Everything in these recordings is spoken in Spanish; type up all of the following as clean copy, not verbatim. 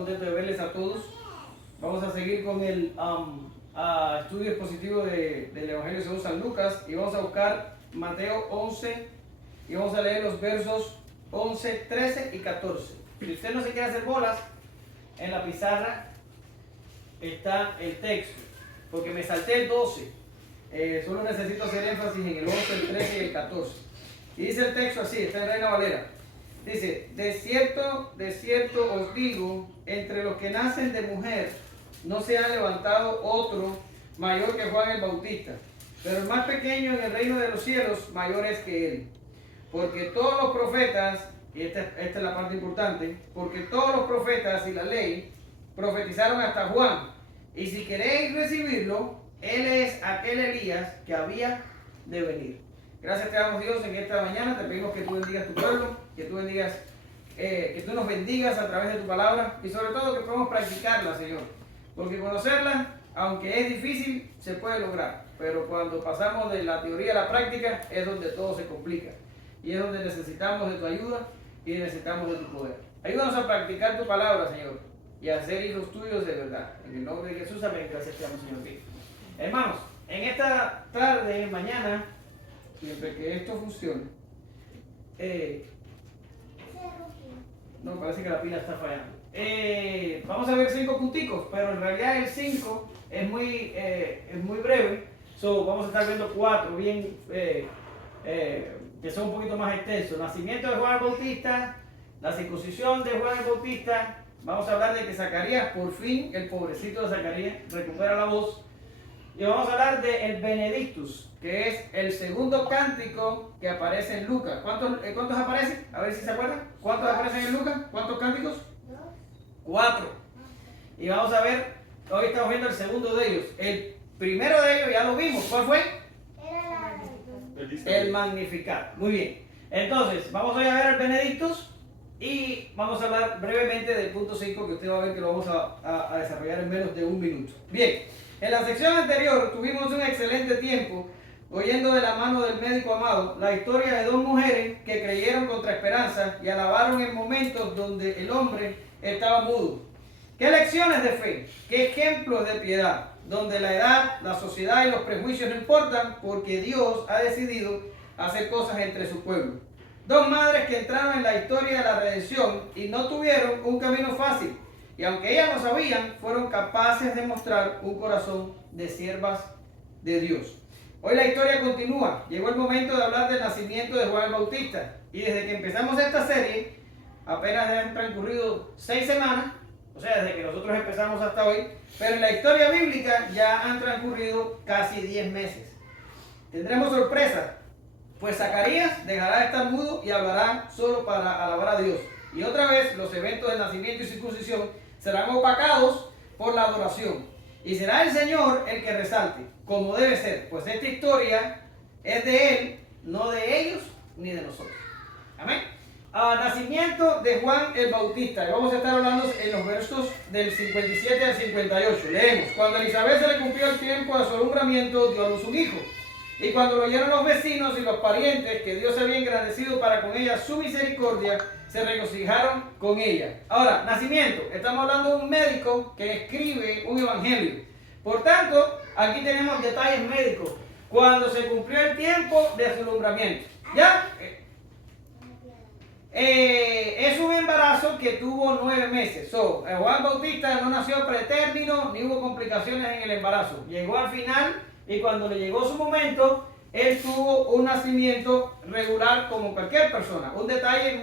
contento de verles a todos. Vamos a seguir con el estudio expositivo del Evangelio según San Lucas y vamos a buscar Mateo 11 y vamos a leer los versos 11, 13 y 14. Si usted no se quiere hacer bolas, en la pizarra está el texto, porque me salté el 12. Solo necesito hacer énfasis en el 11, el 13 y el 14. Y dice el texto así, está en Reina Valera. Dice, de cierto os digo, entre los que nacen de mujer no se ha levantado otro mayor que Juan el Bautista, pero el más pequeño en el reino de los cielos mayor es que él. Porque todos los profetas, y esta es la parte importante, porque todos los profetas y la ley profetizaron hasta Juan. Y si queréis recibirlo, él es aquel Elías que había de venir. Gracias te damos, Dios, en esta mañana. Te pedimos que tú bendigas tu pueblo, que tú bendigas, que tú nos bendigas a través de tu palabra y sobre todo que podamos practicarla, Señor. Porque conocerla, aunque es difícil, se puede lograr. Pero cuando pasamos de la teoría a la práctica es donde todo se complica. Y es donde necesitamos de tu ayuda y necesitamos de tu poder. Ayúdanos a practicar tu palabra, Señor, y a ser hijos tuyos de verdad. En el nombre de Jesús, amén. Gracias te damos, Señor. Hermanos, en esta tarde, mañana, siempre que esto funcione, no, parece que la pila está fallando. Vamos a ver 5 punticos, pero en realidad el 5 es muy breve. Vamos a estar viendo 4 bien, que son un poquito más extensos. Nacimiento de Juan el Bautista, la circuncisión de Juan el Bautista. Vamos a hablar de que Zacarías, por fin, el pobrecito de Zacarías, recupera la voz. Y vamos a hablar de el Benedictus, que es el segundo cántico que aparece en Lucas. ¿Cuántos aparecen? A ver si se acuerdan. ¿Cuántos aparecen en Lucas? ¿Cuántos cánticos? 4. Y vamos a ver, hoy estamos viendo el segundo de ellos. El primero de ellos ya lo vimos. ¿Cuál fue? El Magnificat. Muy bien. Entonces, vamos hoy a ver el Benedictus y vamos a hablar brevemente del punto 5, que usted va a ver que lo vamos a desarrollar en menos de un minuto. Bien. En la sección anterior tuvimos un excelente tiempo oyendo de la mano del médico amado la historia de 2 mujeres que creyeron contra esperanza y alabaron en momentos donde el hombre estaba mudo. ¿Qué lecciones de fe? ¿Qué ejemplos de piedad? Donde la edad, la sociedad y los prejuicios no importan porque Dios ha decidido hacer cosas entre su pueblo. 2 madres que entraron en la historia de la redención y no tuvieron un camino fácil. Y aunque ellas lo sabían, fueron capaces de mostrar un corazón de siervas de Dios. Hoy la historia continúa. Llegó el momento de hablar del nacimiento de Juan el Bautista. Y desde que empezamos esta serie, apenas han transcurrido 6 semanas, o sea, desde que nosotros empezamos hasta hoy, pero en la historia bíblica ya han transcurrido casi 10 meses. Tendremos sorpresa, pues Zacarías dejará de estar mudo y hablará solo para alabar a Dios. Y otra vez los eventos del nacimiento y circuncisión serán opacados por la adoración. Y será el Señor el que resalte, como debe ser, pues esta historia es de Él, no de ellos ni de nosotros. Amén. Nacimiento de Juan el Bautista. Y vamos a estar hablando en los versos del 57 al 58. Leemos. Cuando a Elizabeth se le cumplió el tiempo de su alumbramiento, dio a luz un hijo. Y cuando lo oyeron los vecinos y los parientes que Dios había engrandecido para con ella su misericordia, se regocijaron con ella. Ahora, nacimiento. Estamos hablando de un médico que escribe un evangelio. Por tanto, aquí tenemos detalles médicos. Cuando se cumplió el tiempo de su alumbramiento. ¿Ya? Es un embarazo que tuvo 9 meses. Juan Bautista no nació pretérmino ni hubo complicaciones en el embarazo. Llegó al final y cuando le llegó su momento, él tuvo un nacimiento regular como cualquier persona. Un detalle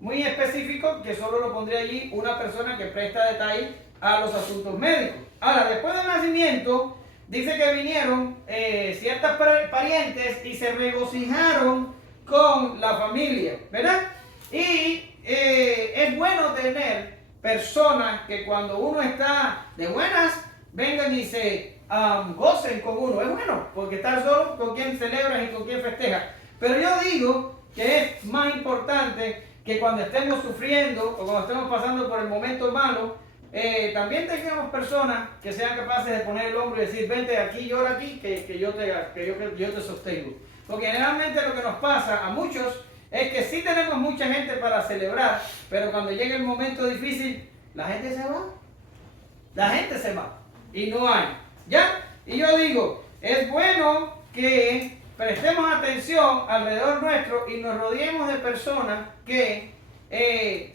muy específico que solo lo pondría allí una persona que presta detalle a los asuntos médicos. Ahora, después del nacimiento, dice que vinieron ciertas parientes y se regocijaron con la familia, ¿verdad? Y es bueno tener personas que cuando uno está de buenas, vengan y se gocen con uno. Es bueno, porque estar solo con quien celebras y con quien festejas. Pero yo digo que es más importante que cuando estemos sufriendo o cuando estemos pasando por el momento malo, también tengamos personas que sean capaces de poner el hombro y decir, vente aquí, llora aquí, que yo te sostengo. Porque generalmente lo que nos pasa a muchos es que sí tenemos mucha gente para celebrar, pero cuando llega el momento difícil, la gente se va. La gente se va y no hay. ¿Ya? Y yo digo, es bueno que prestemos atención alrededor nuestro y nos rodeemos de personas que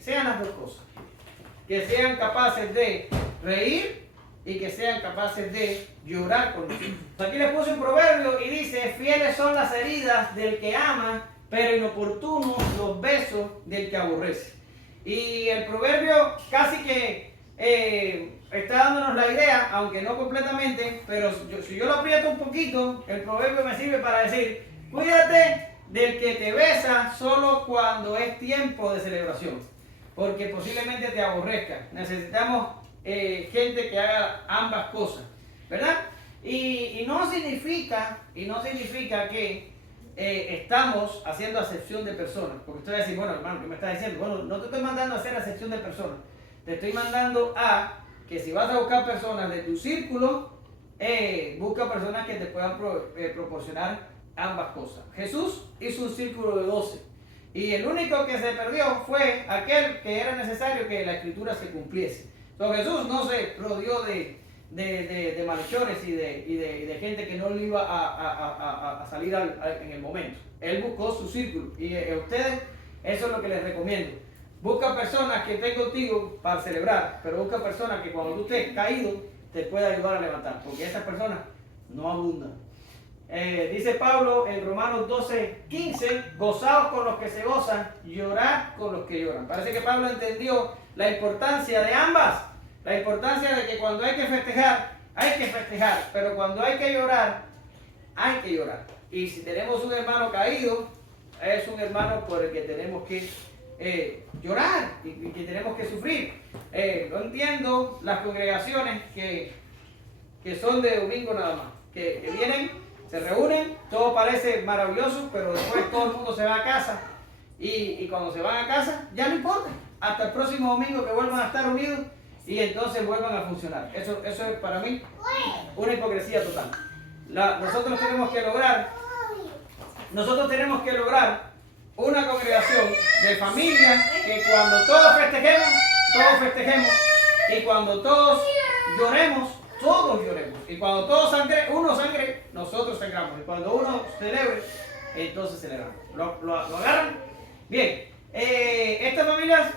sean las dos cosas. Que sean capaces de reír y que sean capaces de llorar con nosotros. Aquí les puse un proverbio y dice, fieles son las heridas del que ama, pero inoportunos los besos del que aborrece. Y el proverbio casi que está dándonos la idea, aunque no completamente, pero si yo lo aprieto un poquito, el proverbio me sirve para decir, cuídate del que te besa solo cuando es tiempo de celebración, porque posiblemente te aborrezca. Necesitamos gente que haga ambas cosas, ¿verdad? Y no significa que estamos haciendo acepción de personas, porque usted va a decir, bueno, hermano, ¿qué me estás diciendo? Bueno, no te estoy mandando a hacer acepción de personas, te estoy mandando a que si vas a buscar personas de tu círculo, busca personas que te puedan proporcionar ambas cosas. Jesús hizo un círculo de 12 y el único que se perdió fue aquel que era necesario que la escritura se cumpliese. Entonces Jesús no se rodeó de malhechores y de gente que no le iba a salir en el momento. Él buscó su círculo y a ustedes eso es lo que les recomiendo. Busca personas que estén contigo para celebrar, pero busca personas que cuando tú estés caído te puedan ayudar a levantar, porque esas personas no abundan. Dice Pablo en Romanos 12:15, gozaos con los que se gozan, llorad con los que lloran. Parece que Pablo entendió la importancia de ambas, la importancia de que cuando hay que festejar, pero cuando hay que llorar, hay que llorar. Y si tenemos un hermano caído, es un hermano por el que tenemos que llorar y que tenemos que sufrir. No entiendo las congregaciones que son de domingo nada más, que vienen, se reúnen, todo parece maravilloso, pero después todo el mundo se va a casa y cuando se van a casa ya no importa, hasta el próximo domingo que vuelvan a estar unidos y entonces vuelvan a funcionar. Eso es para mí una hipocresía total. Nosotros tenemos que lograr una congregación de familia que cuando todos festejemos, y cuando todos lloremos, y cuando uno sangre, nosotros sangramos, y cuando uno celebre, entonces celebramos. ¿Lo agarran? Bien, estas familias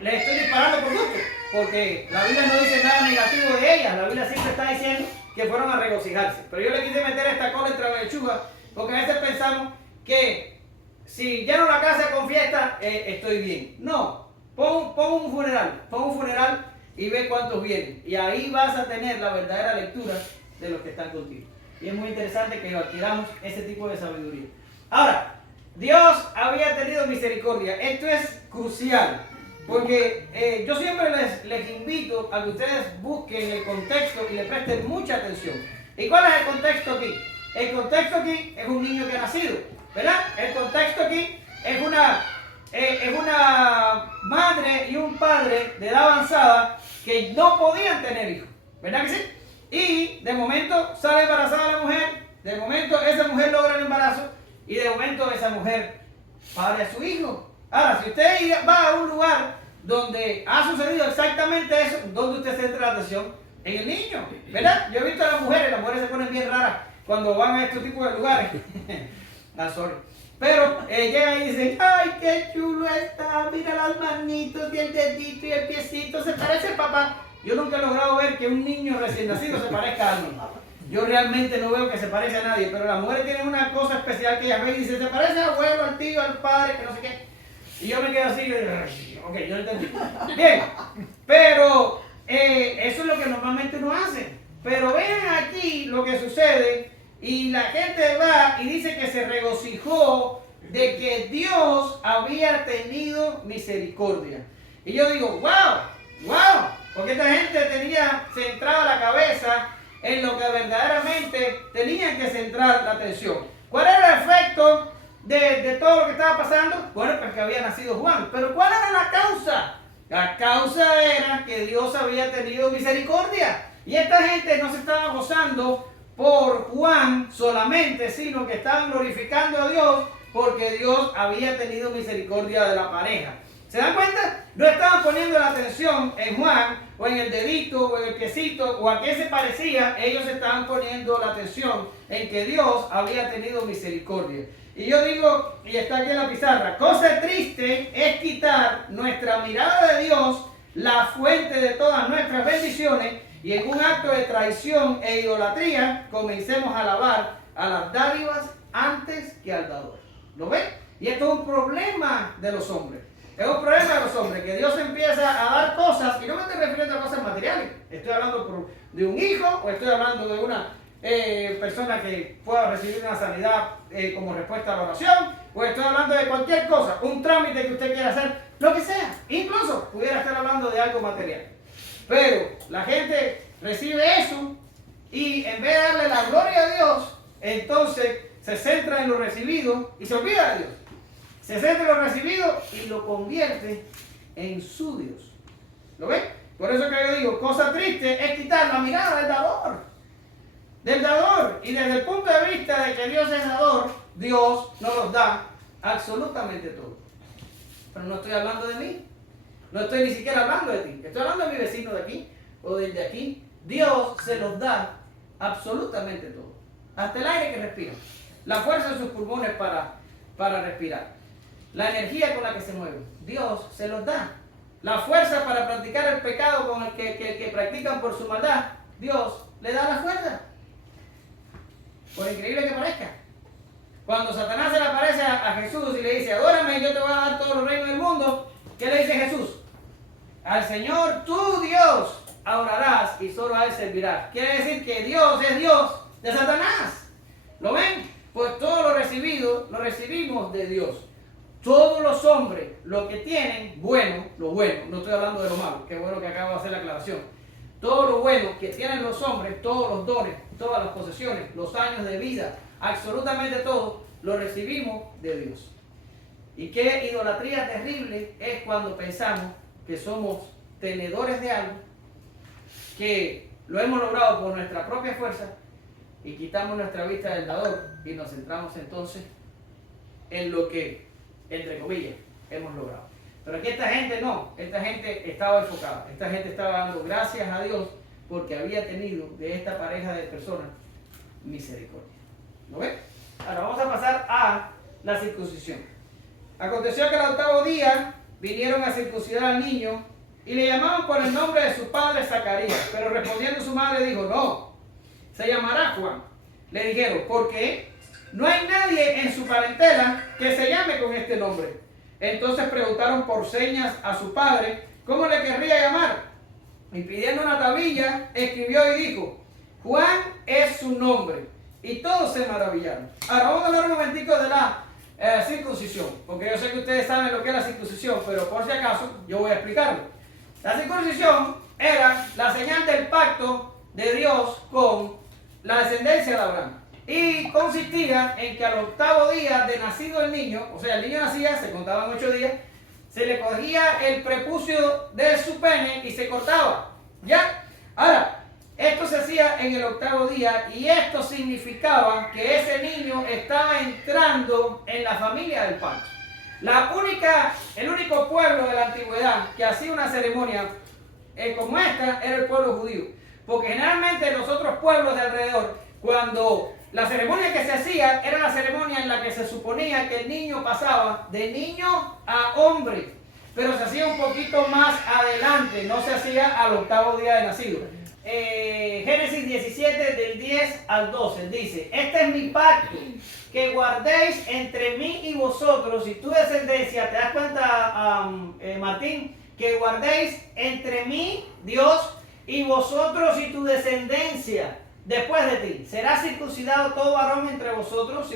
les estoy disparando por gusto, porque la Biblia no dice nada negativo de ellas, la Biblia siempre está diciendo que fueron a regocijarse, pero yo le quise meter esta cola entre la lechuga, porque a veces pensamos que si lleno la casa con fiesta, estoy bien. No, pon un funeral y ve cuántos vienen. Y ahí vas a tener la verdadera lectura de los que están contigo. Y es muy interesante que adquiramos ese tipo de sabiduría. Ahora, Dios había tenido misericordia. Esto es crucial, porque yo siempre les invito a que ustedes busquen el contexto y le presten mucha atención. ¿Y cuál es el contexto aquí? El contexto aquí es un niño que ha nacido, ¿verdad? El contexto aquí es una madre y un padre de edad avanzada que no podían tener hijos, ¿verdad que sí? Y de momento sale embarazada la mujer, de momento esa mujer logra el embarazo y de momento esa mujer pare a su hijo. Ahora, si usted va a un lugar donde ha sucedido exactamente eso, ¿dónde usted centra la atención? En el niño, ¿verdad? Yo he visto a las mujeres se ponen bien raras cuando van a este tipo de lugares. Sorry. Pero llegan y dicen, ¡ay, qué chulo está! Mira las manitos y el dedito y el piecito, se parece al papá. Yo nunca he logrado ver que un niño recién nacido se parezca a alguien. Yo realmente no veo que se parece a nadie, pero las mujeres tienen una cosa especial que ellas ven y dicen, se parece al abuelo, al tío, al padre, que no sé qué. Y yo me quedo así, ok, yo lo entendí. Bien, pero eso es lo que normalmente uno hace. Pero vean aquí lo que sucede. Y la gente va y dice que se regocijó de que Dios había tenido misericordia. Y yo digo, wow, porque esta gente tenía centrada la cabeza en lo que verdaderamente tenían que centrar la atención. ¿Cuál era el efecto de todo lo que estaba pasando? Bueno, pues que había nacido Juan. Pero ¿cuál era la causa? La causa era que Dios había tenido misericordia. Y esta gente no se estaba gozando por Juan solamente, sino que estaban glorificando a Dios porque Dios había tenido misericordia de la pareja. ¿Se dan cuenta? No estaban poniendo la atención en Juan, o en el dedito, o en el piecito, o a qué se parecía. Ellos estaban poniendo la atención en que Dios había tenido misericordia. Y yo digo, y está aquí en la pizarra, cosa triste es quitar nuestra mirada de Dios, la fuente de todas nuestras bendiciones, y en un acto de traición e idolatría comencemos a alabar a las dádivas antes que al dador. ¿Lo ven? Y esto es un problema de los hombres. Es un problema de los hombres, que Dios empieza a dar cosas, y no me estoy refiriendo a cosas materiales. Estoy hablando de un hijo, o estoy hablando de una persona que pueda recibir una sanidad como respuesta a la oración, o estoy hablando de cualquier cosa, un trámite que usted quiera hacer, lo que sea. Incluso pudiera estar hablando de algo material. Pero la gente recibe eso, y en vez de darle la gloria a Dios, entonces se centra en lo recibido y se olvida de Dios. Se centra en lo recibido y lo convierte en su Dios. ¿Lo ven? Por eso que yo digo, cosa triste es quitar la mirada del dador. Del dador. Y desde el punto de vista de que Dios es dador, Dios nos los da absolutamente todo. Pero no estoy hablando de mí. No estoy ni siquiera hablando de ti. Estoy hablando de mi vecino de aquí o del de aquí. Dios se los da absolutamente todo. Hasta el aire que respira. La fuerza de sus pulmones para respirar. La energía con la que se mueven. Dios se los da. La fuerza para practicar el pecado con el que practican por su maldad. Dios le da la fuerza. Por increíble que parezca. Cuando Satanás se le aparece a Jesús y le dice, adórame y yo te voy a dar todos los reinos del mundo, ¿qué le dice Jesús? Al Señor tu Dios adorarás y solo a Él servirás. Quiere decir que Dios es Dios de Satanás. ¿Lo ven? Pues todo lo recibido, lo recibimos de Dios. Todos los hombres, lo que tienen, bueno, lo bueno, no estoy hablando de lo malo, qué bueno que acabo de hacer la aclaración. Todo lo bueno que tienen los hombres, todos los dones, todas las posesiones, los años de vida, absolutamente todo, lo recibimos de Dios. Y qué idolatría terrible es cuando pensamos que somos tenedores de algo, que lo hemos logrado por nuestra propia fuerza, y quitamos nuestra vista del dador y nos centramos entonces en lo que, entre comillas, hemos logrado. Pero aquí esta gente no, esta gente estaba enfocada, esta gente estaba dando gracias a Dios porque había tenido de esta pareja de personas misericordia. ¿Lo ven? Ahora vamos a pasar a la circuncisión. Aconteció que al octavo día vinieron a circuncidar al niño y le llamaban por el nombre de su padre Zacarías, pero respondiendo su madre dijo, no, se llamará Juan. Le dijeron, ¿por qué? No hay nadie en su parentela que se llame con este nombre. Entonces preguntaron por señas a su padre cómo le querría llamar. Y pidiendo una tablilla, escribió y dijo, Juan es su nombre. Y todos se maravillaron. Ahora vamos a hablar un momentico de la circuncisión, porque yo sé que ustedes saben lo que es la circuncisión, pero por si acaso yo voy a explicarlo. La circuncisión era la señal del pacto de Dios con la descendencia de Abraham. Y consistía en que al octavo día de nacido el niño, o sea, el niño nacía, se contaban 8 días, se le cogía el prepucio de su pene y se cortaba. ¿Ya? Ahora, esto se hacía en el octavo día y esto significaba que ese niño estaba entrando en la familia del pacto. El único pueblo de la antigüedad que hacía una ceremonia como esta era el pueblo judío. Porque generalmente los otros pueblos de alrededor, cuando la ceremonia que se hacía era la ceremonia en la que se suponía que el niño pasaba de niño a hombre, pero se hacía un poquito más adelante, no se hacía al octavo día de nacido. Génesis 17 del 10 al 12 dice, este es mi pacto, que guardéis entre mí y vosotros y tu descendencia, ¿te das cuenta, Martín? Que guardéis entre mí, Dios, y vosotros y tu descendencia. Después de ti, será circuncidado todo varón entre vosotros,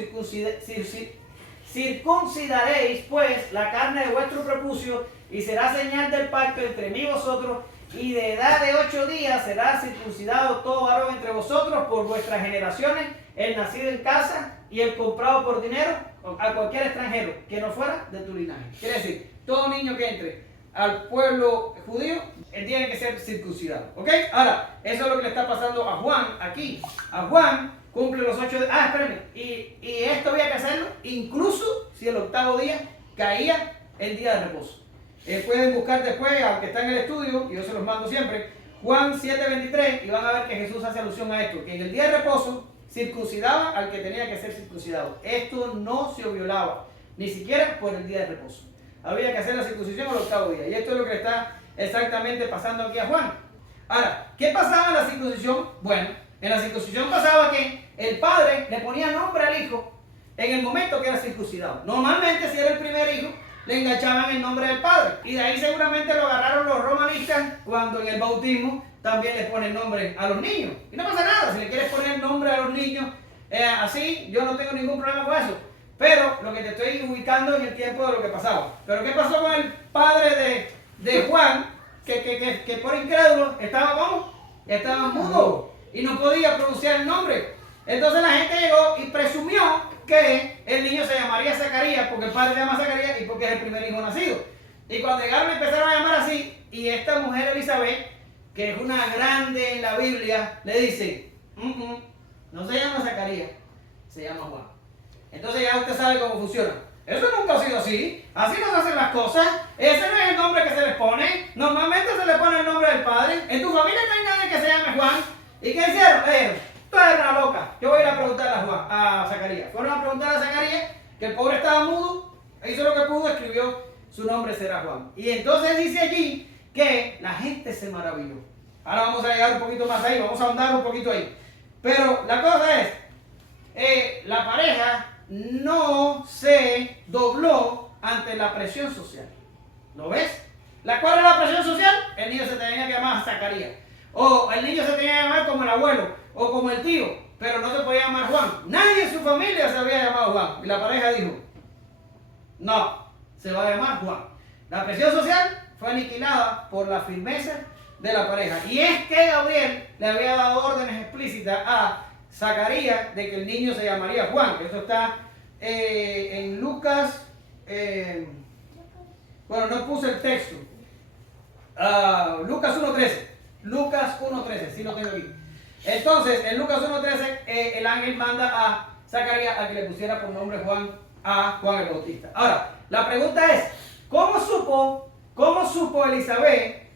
circuncidaréis pues la carne de vuestro prepucio, y será señal del pacto entre mí y vosotros, y de edad de 8 días será circuncidado todo varón entre vosotros por vuestras generaciones, el nacido en casa y el comprado por dinero a cualquier extranjero que no fuera de tu linaje. Quiere decir, todo niño que entre al pueblo judío tiene que ser circuncidado. ¿Ok? Ahora, eso es lo que le está pasando a Juan aquí. A Juan cumple los 8 días. Espérenme. Y esto había que hacerlo incluso si el octavo día caía el día de reposo. Pueden buscar después, aunque está en el estudio, y yo se los mando siempre, Juan 7:23, y van a ver que Jesús hace alusión a esto, que en el día de reposo circuncidaba al que tenía que ser circuncidado. Esto no se violaba, ni siquiera por el día de reposo. Había que hacer la circuncisión al octavo día, y esto es lo que está exactamente pasando aquí a Juan. Ahora, ¿qué pasaba en la circuncisión? Bueno, en la circuncisión pasaba que el padre le ponía nombre al hijo en el momento que era circuncidado. Normalmente, si era el primer hijo, le enganchaban el nombre del padre. Y de ahí seguramente lo agarraron los romanistas cuando en el bautismo también les ponen nombre a los niños. Y no pasa nada, si le quieres poner nombre a los niños así, yo no tengo ningún problema con eso. Pero lo que te estoy ubicando en el tiempo de lo que pasaba. Pero ¿qué pasó con el padre de Juan? Que por incrédulo estaba ¿cómo? Estaba mudo y no podía pronunciar el nombre. Entonces la gente llegó y presumió que el niño se llamaría Zacarías porque el padre se llama Zacarías y porque es el primer hijo nacido. Y cuando llegaron empezaron a llamar así, y esta mujer Elizabeth, que es una grande en la Biblia, le dice, no se llama Zacarías, se llama Juan. Entonces ya usted sabe cómo funciona. Eso nunca ha sido así. Así no se hacen las cosas. Ese no es el nombre que se les pone. Normalmente se le pone el nombre del padre. En tu familia no hay nadie que se llame Juan. ¿Y qué hicieron? Tú eres una loca. Yo voy a ir a preguntar a Zacarías. Fueron a preguntar a Zacarías, que el pobre estaba mudo. Hizo lo que pudo, escribió su nombre será Juan. Y entonces dice allí que la gente se maravilló. Ahora vamos a llegar un poquito más ahí. Vamos a ahondar un poquito ahí. Pero la cosa es, la pareja no se dobló ante la presión social. ¿Lo ves? ¿Cuál es la presión social? El niño se tenía que llamar Zacarías. O el niño se tenía que llamar como el abuelo o como el tío, pero no se podía llamar Juan. Nadie en su familia se había llamado Juan. Y la pareja dijo, no, se va a llamar Juan. La presión social fue aniquilada por la firmeza de la pareja. Y es que Gabriel le había dado órdenes explícitas a Zacarías de que el niño se llamaría Juan. Eso está en Lucas, bueno, no puse el texto. Lucas 1:13. Lucas 1:13, sí lo tengo aquí. Entonces, en Lucas 1:13, el ángel manda a Zacarías a que le pusiera por nombre Juan a Juan el Bautista. Ahora, la pregunta es, ¿cómo supo Elizabeth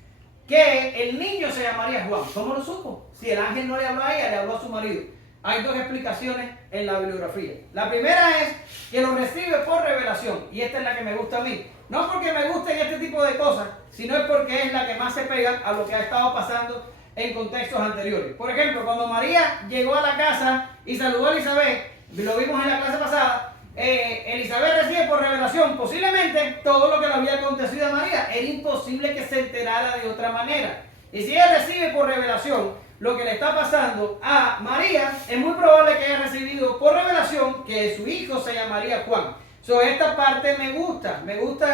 que el niño se llamaría Juan? ¿Cómo lo supo? Si el ángel no le habló a ella, le habló a su marido. Hay dos explicaciones en la bibliografía. La primera es que lo recibe por revelación, y esta es la que me gusta a mí. No porque me gusten este tipo de cosas, sino es porque es la que más se pega a lo que ha estado pasando en contextos anteriores. Por ejemplo, cuando María llegó a la casa y saludó a Elizabeth, lo vimos en la clase pasada, Elizabeth recibe por revelación posiblemente todo lo que le había acontecido a María. Era imposible que se enterara de otra manera. Y si ella recibe por revelación lo que le está pasando a María, es muy probable que haya recibido por revelación que su hijo se llamaría Juan. Esta parte me gusta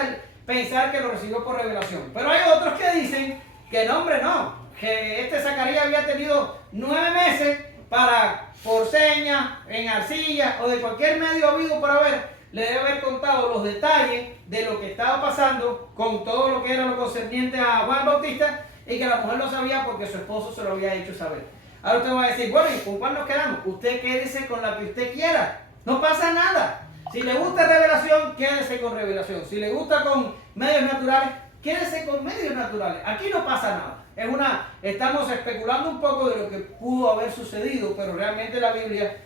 el pensar que lo recibió por revelación. Pero hay otros que dicen que no, hombre, no, que este Zacarías había tenido 9 meses para, por señas, en arcilla o de cualquier medio habido por haber, le debe haber contado los detalles de lo que estaba pasando con todo lo que era lo concerniente a Juan Bautista, y que la mujer lo sabía porque su esposo se lo había hecho saber. Ahora usted va a decir, bueno, ¿y con cuál nos quedamos? Usted quédese con la que usted quiera. No pasa nada. Si le gusta revelación, quédese con revelación. Si le gusta con medios naturales, quédese con medios naturales. Aquí no pasa nada. Estamos especulando un poco de lo que pudo haber sucedido, pero realmente la Biblia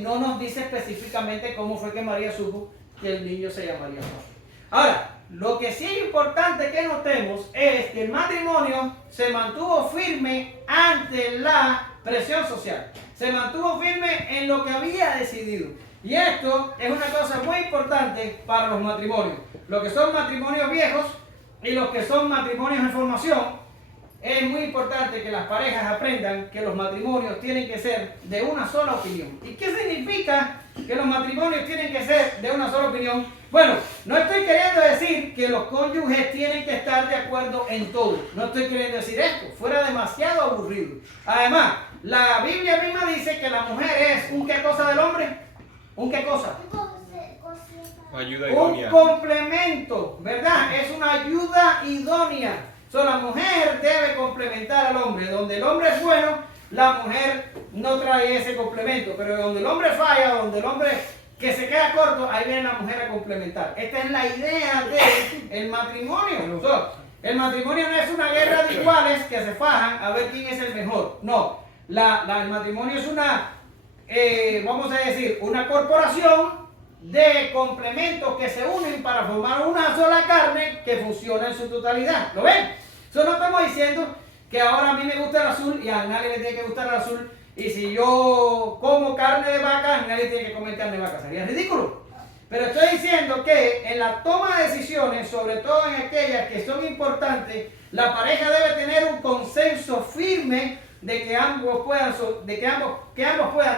no nos dice específicamente cómo fue que María supo que el niño se llamaría Juan. Ahora, lo que sí es importante que notemos es que el matrimonio se mantuvo firme ante la presión social. Se mantuvo firme en lo que había decidido. Y esto es una cosa muy importante para los matrimonios. Los que son matrimonios viejos y los que son matrimonios en formación, es muy importante que las parejas aprendan que los matrimonios tienen que ser de una sola opinión. ¿Y qué significa que los matrimonios tienen que ser de una sola opinión? Bueno, no estoy queriendo decir que los cónyuges tienen que estar de acuerdo en todo. No estoy queriendo decir esto. Fuera demasiado aburrido. Además, la Biblia misma dice que la mujer es un ¿qué cosa del hombre? ¿Un qué cosa? Ayuda idónea. Un complemento, ¿verdad? Es una ayuda idónea. La mujer debe complementar al hombre. Donde el hombre es bueno, la mujer no trae ese complemento. Pero donde el hombre falla, donde el hombre que se queda corto, ahí viene la mujer a complementar. Esta es la idea del matrimonio. El matrimonio no es una guerra de iguales que se fajan a ver quién es el mejor. No, el matrimonio es una, vamos a decir, una corporación de complementos que se unen para formar una sola carne que funciona en su totalidad. ¿Lo ven? Eso no estamos diciendo que ahora a mí me gusta el azul y a nadie le tiene que gustar el azul. Y si yo como carne de vaca, nadie tiene que comer carne de vaca. Sería ridículo. Pero estoy diciendo que en la toma de decisiones, sobre todo en aquellas que son importantes, la pareja debe tener un consenso firme de que ambos puedan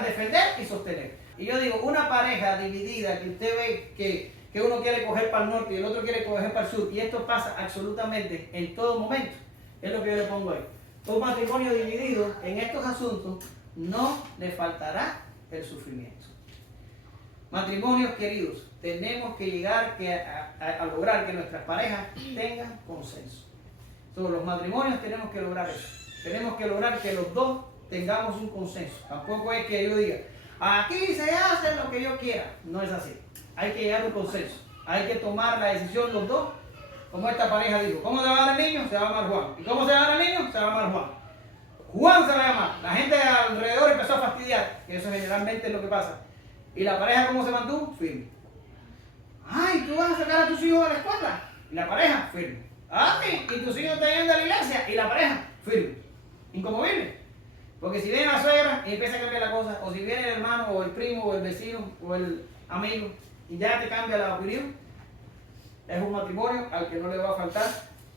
defender y sostener. Y yo digo, una pareja dividida que usted ve que uno quiere coger para el norte y el otro quiere coger para el sur, y esto pasa absolutamente en todo momento, es lo que yo le pongo ahí. Un matrimonio dividido en estos asuntos no le faltará el sufrimiento. Matrimonios queridos, tenemos que llegar a lograr que nuestras parejas tengan consenso. Todos los matrimonios tenemos que lograr eso. Tenemos que lograr que los dos tengamos un consenso. Tampoco es que yo diga, aquí se hace lo que yo quiera. No es así. Hay que llegar a un consenso. Hay que tomar la decisión los dos, como esta pareja dijo. ¿Cómo se va a llamar el niño? Se va a llamar Juan. ¿Y cómo se va a llamar el niño? Se va a llamar Juan. Juan se va a llamar. La gente alrededor empezó a fastidiar, que eso generalmente es lo que pasa. ¿Y la pareja cómo se mantuvo? Firme. Ay, ¿tú vas a sacar a tus hijos de la escuela? Y la pareja, firme. Ay, ¿y tus hijos están yendo a la iglesia? Y la pareja, firme. Inconmovible. Porque si viene la suegra y empieza a cambiar la cosa, o si viene el hermano, o el primo, o el vecino, o el amigo, y ya te cambia la opinión, es un matrimonio al que no le va a faltar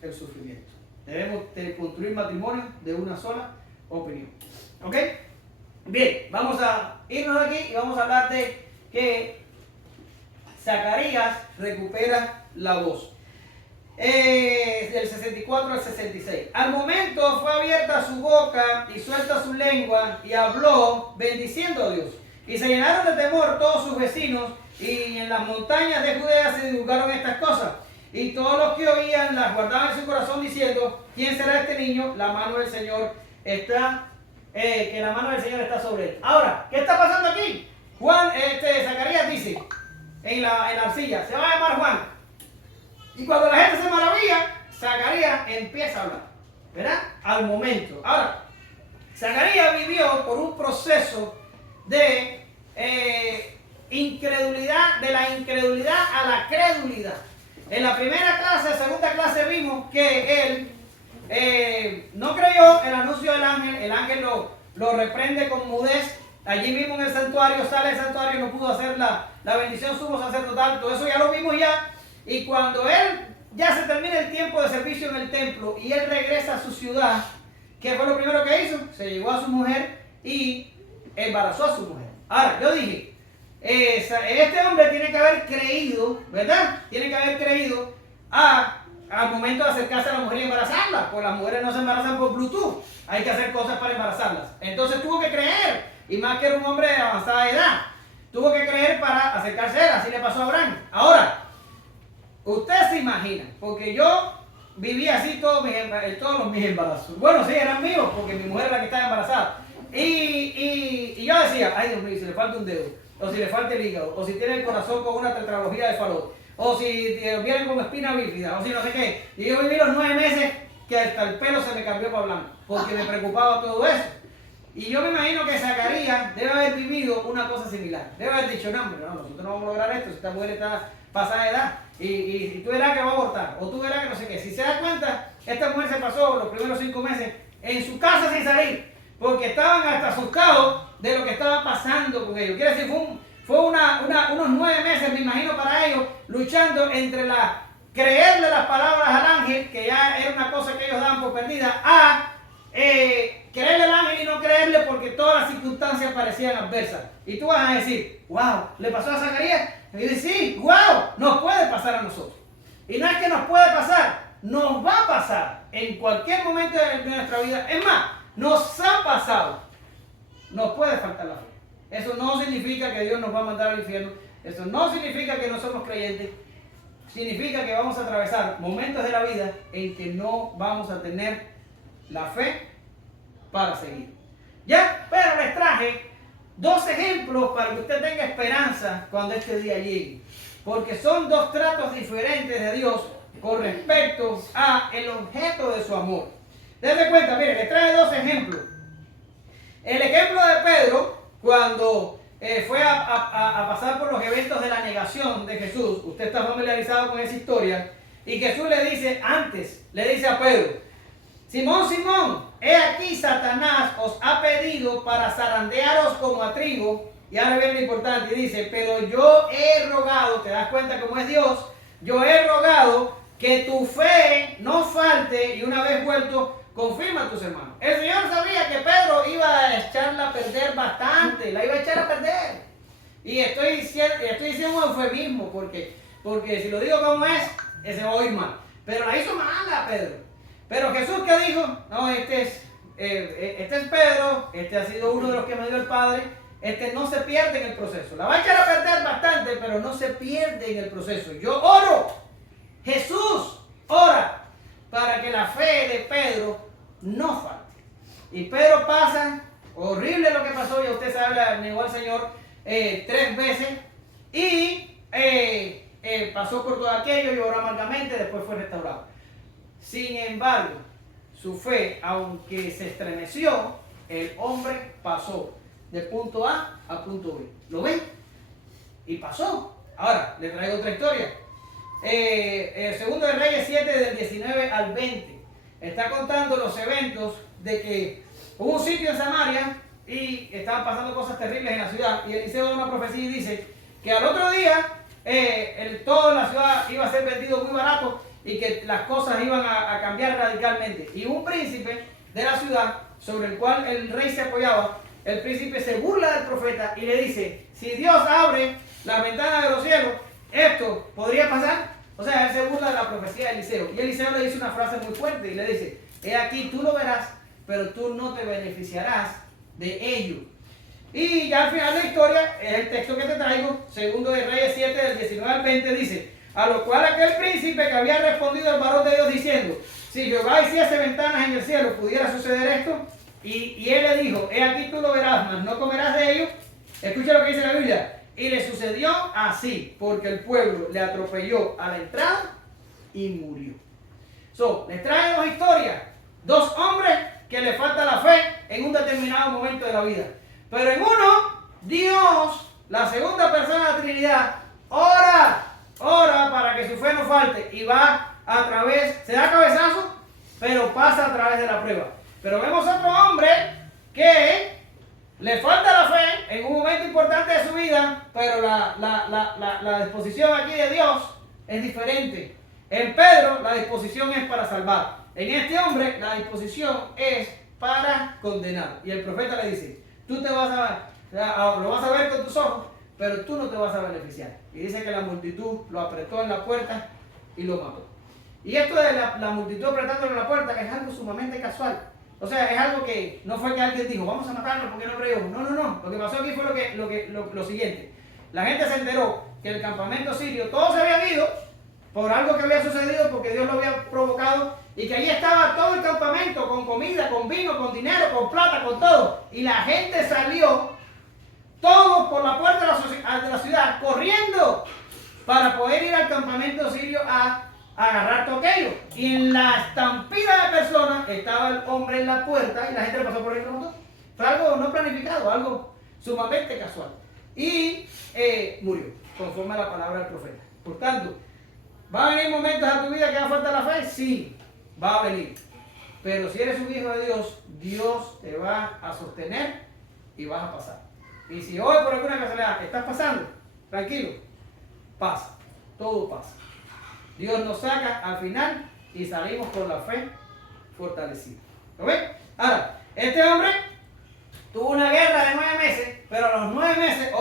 el sufrimiento. Debemos de construir matrimonio de una sola opinión. ¿Ok? Bien, vamos a irnos de aquí y vamos a hablar de que Zacarías recupera la voz. Del 64 al 66. Al momento fue abierta su boca y suelta su lengua y habló bendiciendo a Dios. Y se llenaron de temor todos sus vecinos y en las montañas de Judea se divulgaron estas cosas. Y todos los que oían las guardaban en su corazón diciendo, ¿quién será este niño? La mano del Señor está, que la mano del Señor está sobre él. Ahora, ¿qué está pasando aquí? Zacarías dice en la arcilla, se va a llamar Juan. Y cuando la gente se maravilla, Zacarías empieza a hablar, ¿verdad? Al momento. Ahora, Zacarías vivió por un proceso de incredulidad, de la incredulidad a la credulidad. En la primera clase, segunda clase, vimos que él no creyó el anuncio del ángel. El ángel lo reprende con mudez. Allí mismo en el santuario, sale del santuario y no pudo hacer la bendición sumo sacerdotal. Todo eso ya lo vimos ya. Y cuando él ya se termina el tiempo de servicio en el templo y él regresa a su ciudad, ¿qué fue lo primero que hizo? Se llevó a su mujer y embarazó a su mujer. Ahora, yo dije, este hombre tiene que haber creído, ¿verdad? Tiene que haber creído al momento de acercarse a la mujer y embarazarla. Pues las mujeres no se embarazan por Bluetooth. Hay que hacer cosas para embarazarlas. Entonces tuvo que creer, y más que era un hombre de avanzada edad, tuvo que creer para acercarse a él. Así le pasó a Abraham. Ahora, usted se imagina, porque yo viví así todos mis embarazos. Bueno, sí, eran míos, porque mi mujer era la que estaba embarazada. Y yo decía, ay Dios mío, si le falta un dedo, o si le falta el hígado, o si tiene el corazón con una tetralogía de Fallot, o si viene con espina bífida, o si no sé qué. Y yo viví los 9 meses que hasta el pelo se me cambió para blanco, porque me preocupaba todo eso. Y yo me imagino que Zacarías debe haber vivido una cosa similar. Debe haber dicho, no, hombre, no, nosotros no vamos a lograr esto, si esta mujer está pasada de edad. Y tú verás que va a abortar, o tú verás que no sé qué. Si se da cuenta, esta mujer se pasó los primeros 5 meses en su casa sin salir, porque estaban hasta asustados de lo que estaba pasando con ellos. Quiere decir, fue unos 9 meses, me imagino, para ellos, luchando entre creerle las palabras al ángel, que ya era una cosa que ellos daban por perdida, a creerle al ángel y no creerle porque todas las circunstancias parecían adversas. Y tú vas a decir, wow, ¿le pasó a Zacarías? Y dice, sí, wow, nos puede pasar a nosotros. Y no es que nos puede pasar, nos va a pasar en cualquier momento de nuestra vida. Es más, nos ha pasado. Nos puede faltar la fe. Eso no significa que Dios nos va a mandar al infierno. Eso no significa que no somos creyentes. Significa que vamos a atravesar momentos de la vida en que no vamos a tener la fe para seguir. ¿Ya? Pero les traje dos ejemplos para que usted tenga esperanza cuando este día llegue. Porque son dos tratos diferentes de Dios con respecto a el objeto de su amor. Dense cuenta, mire, le trae dos ejemplos. El ejemplo de Pedro, cuando fue a pasar por los eventos de la negación de Jesús. Usted está familiarizado con esa historia. Y Jesús le dice a Pedro: Simón, Simón, he aquí Satanás os ha pedido para zarandearos como a trigo. Y ahora viene lo importante, y dice: pero yo he rogado, ¿te das cuenta cómo es Dios? Yo he rogado que tu fe no falte, y una vez vuelto, confirma a tus hermanos. El Señor sabía que Pedro iba a echarla a perder bastante, la iba a echar a perder. Y estoy diciendo un eufemismo, porque si lo digo como es, se va a oír mal. Pero la hizo mala Pedro. Pero Jesús, ¿qué dijo? No, este es Pedro, este ha sido uno de los que me dio el Padre. Este no se pierde en el proceso. La va a echar a perder bastante, pero no se pierde en el proceso. Yo oro, Jesús ora para que la fe de Pedro no falte. Y Pedro pasa, horrible lo que pasó, ya usted sabe, la negó al Señor 3 veces. Y pasó por todo aquello, lloró amargamente, después fue restaurado. Sin embargo, su fe, aunque se estremeció, el hombre pasó de punto A a punto B. ¿Lo ven? Y pasó. Ahora, le traigo otra historia. Segundo de Reyes 7, del 19 al 20. Está contando los eventos de que hubo un sitio en Samaria y estaban pasando cosas terribles en la ciudad. Y Eliseo da una profecía y dice que al otro día toda la ciudad iba a ser vendido muy barato y que las cosas iban a cambiar radicalmente. Y un príncipe de la ciudad, sobre el cual el rey se apoyaba, el príncipe se burla del profeta y le dice: si Dios abre la ventana de los cielos, esto podría pasar. O sea, él se burla de la profecía de Eliseo. Y Eliseo le dice una frase muy fuerte y le dice: he aquí, tú lo verás, pero tú no te beneficiarás de ello. Y ya al final de la historia, es el texto que te traigo, segundo de Reyes 7, del 19 al 20, dice: a lo cual aquel príncipe que había respondido al varón de Dios diciendo: si Jehová hiciese ventanas en el cielo, ¿pudiera suceder esto? Y él le dijo: he aquí, tú lo verás, mas no comerás de ello. Escucha lo que dice la Biblia. Y le sucedió así, porque el pueblo le atropelló a la entrada y murió. Les trae dos historias. Dos hombres que le falta la fe en un determinado momento de la vida. Pero en uno, Dios, la segunda persona de la Trinidad, ora para que su fe no falte. Y va a través, se da cabezazo, pero pasa a través de la prueba. Pero vemos otro hombre que le falta la fe en un momento importante de su vida, pero la disposición aquí de Dios es diferente. En Pedro la disposición es para salvar. En este hombre la disposición es para condenar. Y el profeta le dice: tú lo vas a ver con tus ojos, pero tú no te vas a beneficiar. Y dice que la multitud lo apretó en la puerta y lo mató. Y esto de la multitud apretándolo en la puerta es algo sumamente casual. O sea, es algo que no fue que alguien dijo: vamos a matarlo porque no creo. No. Lo que pasó aquí fue lo siguiente. La gente se enteró que el campamento sirio, todos se habían ido por algo que había sucedido, porque Dios lo había provocado, y que allí estaba todo el campamento con comida, con vino, con dinero, con plata, con todo. Y la gente salió, todos por la puerta de la ciudad, corriendo para poder ir al campamento sirio a agarrar todo aquello. Y en la estampida de personas estaba el hombre en la puerta y la gente le pasó por ahí y lo mató. Fue algo no planificado, algo sumamente casual. Y murió, conforme a la palabra del profeta. Por tanto, ¿va a venir momentos a tu vida que va a faltar la fe? Sí, va a venir. Pero si eres un hijo de Dios, Dios te va a sostener y vas a pasar. Y si hoy por alguna casualidad estás pasando, tranquilo, pasa, todo pasa. Dios nos saca al final y salimos con la fe fortalecida. ¿Lo ven? Ahora, este hombre tuvo una guerra de 9 meses, pero a los 9 meses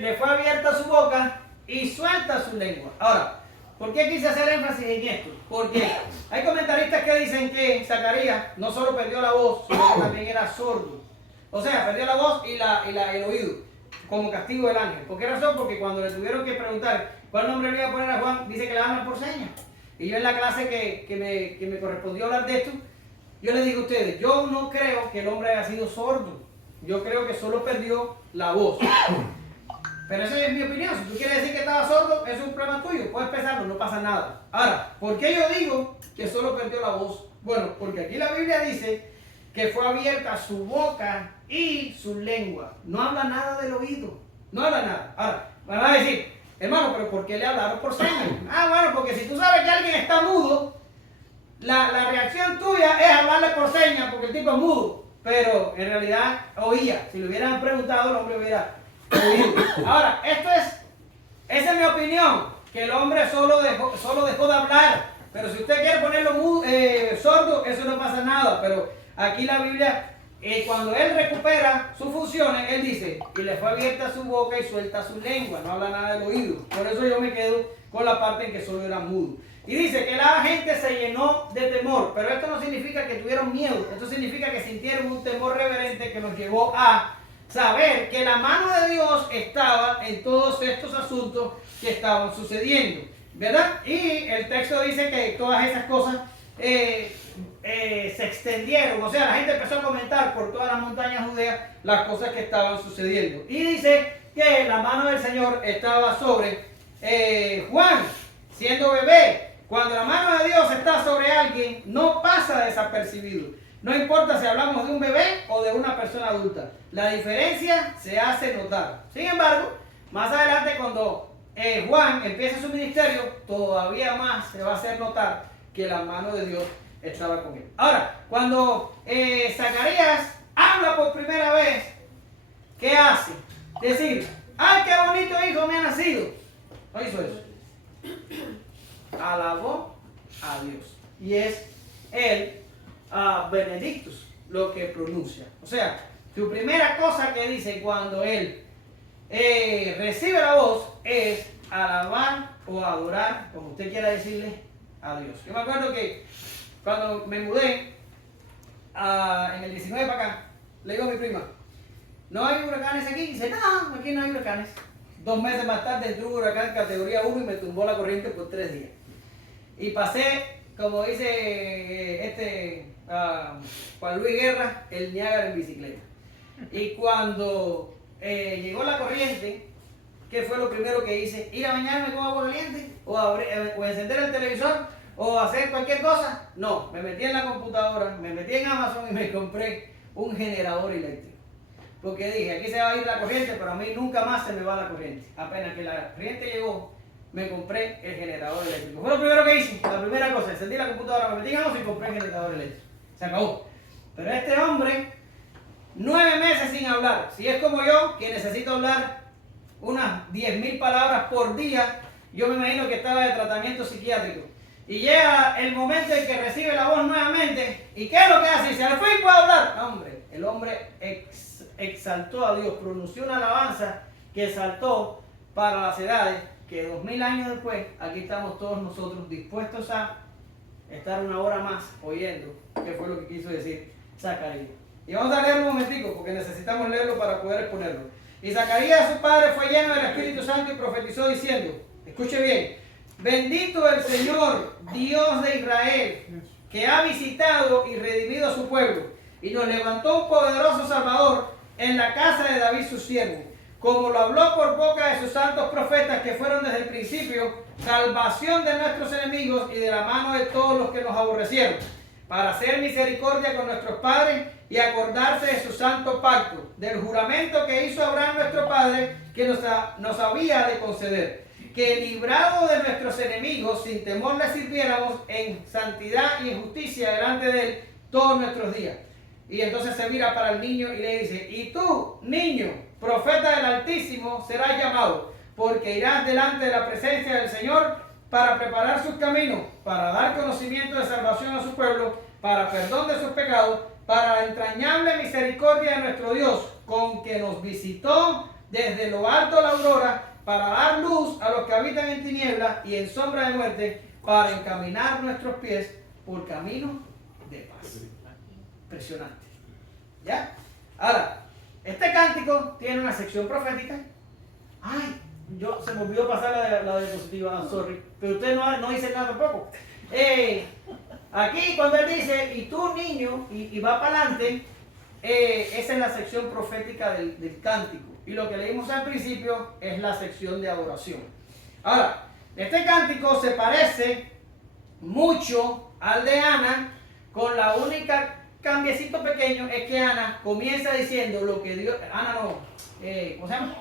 le fue abierta su boca y suelta su lengua. Ahora, ¿por qué quise hacer énfasis en esto? Porque hay comentaristas que dicen que Zacarías no solo perdió la voz, sino que también era sordo. O sea, perdió la voz y el oído, como castigo del ángel. ¿Por qué razón? Porque cuando le tuvieron que preguntar cuál nombre le iba a poner a Juan, dice que le hablan por señas. Y yo en la clase que me correspondió hablar de esto, yo les digo a ustedes: yo no creo que el hombre haya sido sordo. Yo creo que solo perdió la voz. Pero esa es mi opinión. Si tú quieres decir que estaba sordo, eso es un problema tuyo. Puedes pensarlo, no pasa nada. Ahora, ¿por qué yo digo que solo perdió la voz? Bueno, porque aquí la Biblia dice que fue abierta su boca y su lengua. No habla nada del oído. No habla nada. Ahora, me van a decir, hermano, ¿pero por qué le hablaron por señas? Bueno, porque si tú sabes que alguien está mudo, la reacción tuya es hablarle por señas porque el tipo es mudo. Pero en realidad oía. Si le hubieran preguntado, el hombre hubiera oído. Ahora, esa es mi opinión, que el hombre solo dejó de hablar. Pero si usted quiere ponerlo sordo, eso no pasa nada. Pero aquí la Biblia, cuando él recupera sus funciones, él dice, y le fue abierta su boca y suelta su lengua. No habla nada del oído. Por eso yo me quedo con la parte en que solo era mudo. Y dice que la gente se llenó de temor, pero esto no significa que tuvieron miedo, esto significa que sintieron un temor reverente que nos llevó a saber que la mano de Dios estaba en todos estos asuntos que estaban sucediendo, ¿verdad? Y el texto dice que todas esas cosas se extendieron, o sea, la gente empezó a comentar por todas las montañas judeas las cosas que estaban sucediendo. Y dice que la mano del Señor estaba sobre Juan, siendo bebé. Cuando la mano de Dios está sobre alguien, no pasa desapercibido. No importa si hablamos de un bebé o de una persona adulta. La diferencia se hace notar. Sin embargo, más adelante cuando Juan empieza su ministerio, todavía más se va a hacer notar que la mano de Dios estaba con él. Ahora, cuando Zacarías habla por primera vez, ¿qué hace? Decir, ¡ay, qué bonito hijo me ha nacido! No hizo eso. Alabó a Dios. Y es el Benedictus lo que pronuncia. O sea, su primera cosa que dice cuando él recibe la voz es alabar o adorar, como usted quiera decirle, a Dios. Yo me acuerdo que cuando me mudé en el 19 para acá, le digo a mi prima, ¿no hay huracanes aquí? Y dice, no, aquí no hay huracanes. 2 meses más tarde entró un huracán categoría 1 y me tumbó la corriente por 3 días. Y pasé, como dice Juan Luis Guerra, el Niágara en bicicleta. Y cuando llegó la corriente, ¿qué fue lo primero que hice? ¿Ir a bañarme con agua caliente? ¿O encender el televisor? ¿O hacer cualquier cosa? No, me metí en la computadora, me metí en Amazon y me compré un generador eléctrico. Porque dije, aquí se va a ir la corriente, pero a mí nunca más se me va la corriente. Apenas que la corriente llegó, me compré el generador eléctrico. Fue lo primero que hice, la primera cosa, encendí la computadora, me metí en Amazon y compré el generador eléctrico. Se acabó. Pero este hombre, 9 meses sin hablar. Si es como yo, que necesito hablar unas 10.000 palabras por día, yo me imagino que estaba de tratamiento psiquiátrico. Y llega el momento en que recibe la voz nuevamente, ¿y qué es lo que hace? Dice, al fin puedo hablar. No, hombre, el hombre exaltó a Dios, pronunció una alabanza que exaltó para las edades, que 2000 años después, aquí estamos todos nosotros dispuestos a estar una hora más oyendo qué fue lo que quiso decir Zacarías. Y vamos a leerlo un momentico, porque necesitamos leerlo para poder exponerlo. Y Zacarías, su padre, fue lleno del Espíritu Santo y profetizó diciendo, escuche bien, bendito el Señor, Dios de Israel, que ha visitado y redimido a su pueblo, y nos levantó un poderoso Salvador en la casa de David su siervo, como lo habló por boca de sus santos profetas que fueron desde el principio, salvación de nuestros enemigos y de la mano de todos los que nos aborrecieron, para hacer misericordia con nuestros padres y acordarse de su santo pacto, del juramento que hizo Abraham nuestro padre, que nos había de conceder, que librado de nuestros enemigos, sin temor le sirviéramos en santidad y en justicia delante de él todos nuestros días. Y entonces se mira para el niño y le dice, y tú, niño, profeta del Altísimo, serás llamado, porque irás delante de la presencia del Señor para preparar sus caminos, para dar conocimiento de salvación a su pueblo, para perdón de sus pecados, para la entrañable misericordia de nuestro Dios, con que nos visitó desde lo alto de la aurora, para dar luz a los que habitan en tinieblas y en sombra de muerte, para encaminar nuestros pies por camino de paz. Impresionante. ¿Ya? Ahora, este cántico tiene una sección profética. Ay, se me olvidó pasar la diapositiva, sorry. Pero usted no dice nada tampoco. Aquí cuando él dice, y tú niño, y va para adelante, esa es la sección profética del cántico. Y lo que leímos al principio es la sección de adoración. Ahora, este cántico se parece mucho al de Ana, con la única cambiecito pequeño es que Ana comienza diciendo lo que Dios... Ana no, ¿cómo se llama?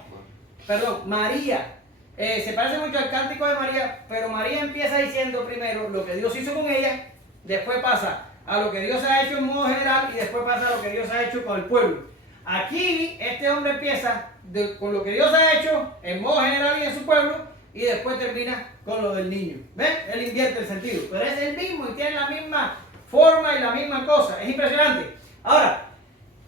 Perdón, María. Se parece mucho al cántico de María, pero María empieza diciendo primero lo que Dios hizo con ella, después pasa a lo que Dios ha hecho en modo general y después pasa a lo que Dios ha hecho con el pueblo. Aquí este hombre empieza con lo que Dios ha hecho en modo general y en su pueblo y después termina con lo del niño. ¿Ven? Él invierte el sentido, pero es el mismo y tiene la misma forma y la misma cosa. Es impresionante. Ahora,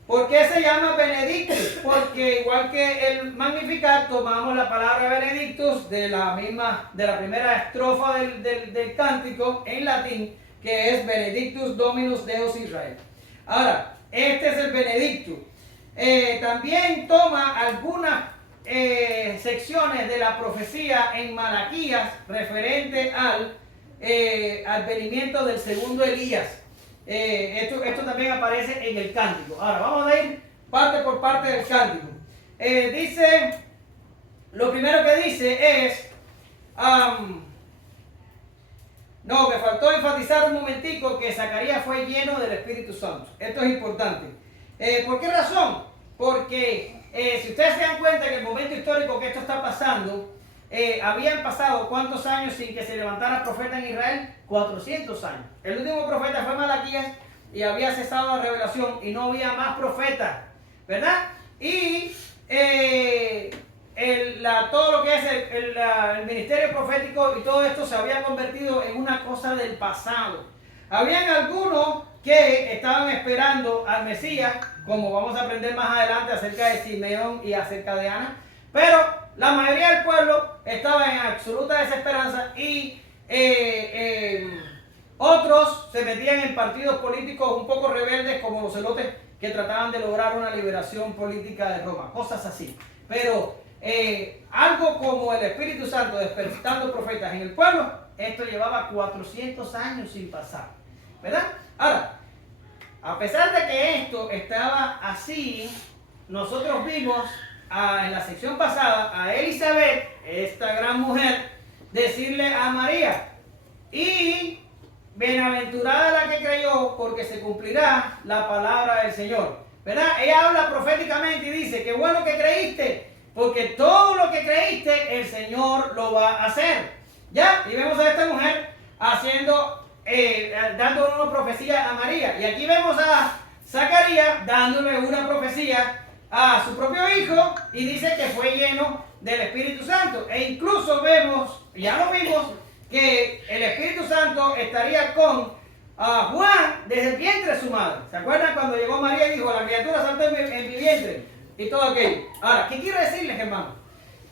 ¿por qué se llama Benedictus? Porque igual que el Magnificat, tomamos la palabra Benedictus de la primera estrofa del cántico en latín, que es Benedictus Dominus Deus Israel. Ahora, este es el Benedictus. También toma algunas secciones de la profecía en Malaquías referente al advenimiento del segundo Elías. Esto también aparece en el cántico. Ahora vamos a ir parte por parte del cántico. Lo primero que dice es, no, me faltó enfatizar un momentico que Zacarías fue lleno del Espíritu Santo. Esto es importante. ¿Por qué razón? Porque si ustedes se dan cuenta que en el momento histórico que esto está pasando, habían pasado ¿cuántos años sin que se levantara profeta en Israel? 400 años. El último profeta fue Malaquías y había cesado la revelación y no había más profetas, ¿verdad? Y todo lo que es el ministerio profético y todo esto se había convertido en una cosa del pasado. Habían algunos que estaban esperando al Mesías, como vamos a aprender más adelante acerca de Simeón y acerca de Ana, pero la mayoría del pueblo estaba en absoluta desesperanza y otros se metían en partidos políticos un poco rebeldes como los celotes que trataban de lograr una liberación política de Roma, cosas así. Pero algo como el Espíritu Santo despertando profetas en el pueblo, esto llevaba 400 años sin pasar, ¿verdad? Ahora, a pesar de que esto estaba así, nosotros vimos en la sección pasada a Elizabeth, esta gran mujer, decirle a María, y bienaventurada la que creyó, porque se cumplirá la palabra del Señor, ¿verdad? Ella habla proféticamente y dice, qué bueno que creíste, porque todo lo que creíste, el Señor lo va a hacer. ¿Ya? Y vemos a esta mujer dándole una profecía a María. Y aquí vemos a Zacarías dándole una profecía a su propio hijo y dice que fue lleno del Espíritu Santo. E incluso ya lo vimos, que el Espíritu Santo estaría con Juan desde el vientre de su madre. ¿Se acuerdan cuando llegó María y dijo, la criatura saltó en mi vientre? Y todo aquello. Ahora, ¿qué quiero decirles, hermanos?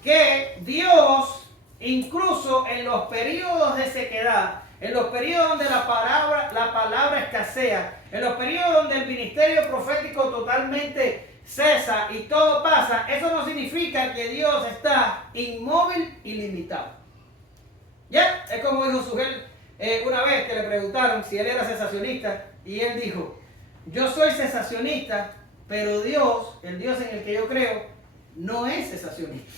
Que Dios, incluso en los periodos de sequedad, en los periodos donde la palabra escasea, en los periodos donde el ministerio profético totalmente cesa y todo pasa, eso no significa que Dios está inmóvil y limitado. ¿Ya? Es como dijo Sugel una vez que le preguntaron si él era cesacionista y él dijo, yo soy cesacionista, pero Dios, el Dios en el que yo creo, no es cesacionista.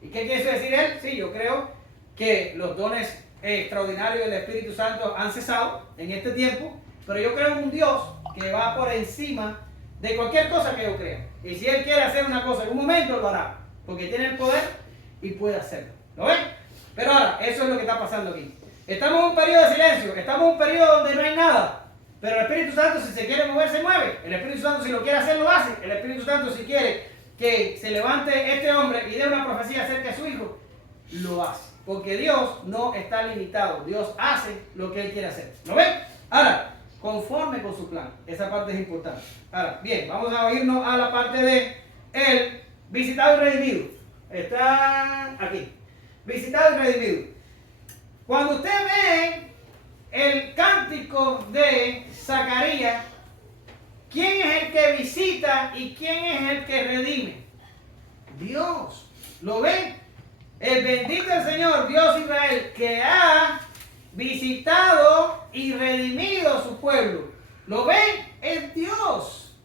¿Y qué quiere decir él? Sí, yo creo que los dones extraordinarios del Espíritu Santo han cesado en este tiempo, pero yo creo en un Dios que va por encima de cualquier cosa que yo crea. Y si Él quiere hacer una cosa en un momento, lo hará, porque tiene el poder y puede hacerlo. ¿Lo ven? Pero ahora, eso es lo que está pasando aquí. Estamos en un periodo de silencio, estamos en un periodo donde no hay nada. Pero el Espíritu Santo, si se quiere mover, se mueve. El Espíritu Santo, si lo quiere hacer, lo hace. El Espíritu Santo, si quiere que se levante este hombre y dé una profecía acerca de su hijo, lo hace. Porque Dios no está limitado. Dios hace lo que Él quiere hacer. ¿Lo ven? Ahora, conforme con su plan. Esa parte es importante. Ahora, bien, vamos a irnos a la parte de el visitado y redimido. Está aquí. Visitado y redimido. Cuando usted ve el cántico de Zacarías, ¿quién es el que visita y quién es el que redime? Dios. ¿Lo ven? El bendito el Señor, Dios Israel, que ha visitado y redimido a su pueblo. ¿Lo ven? Es Dios.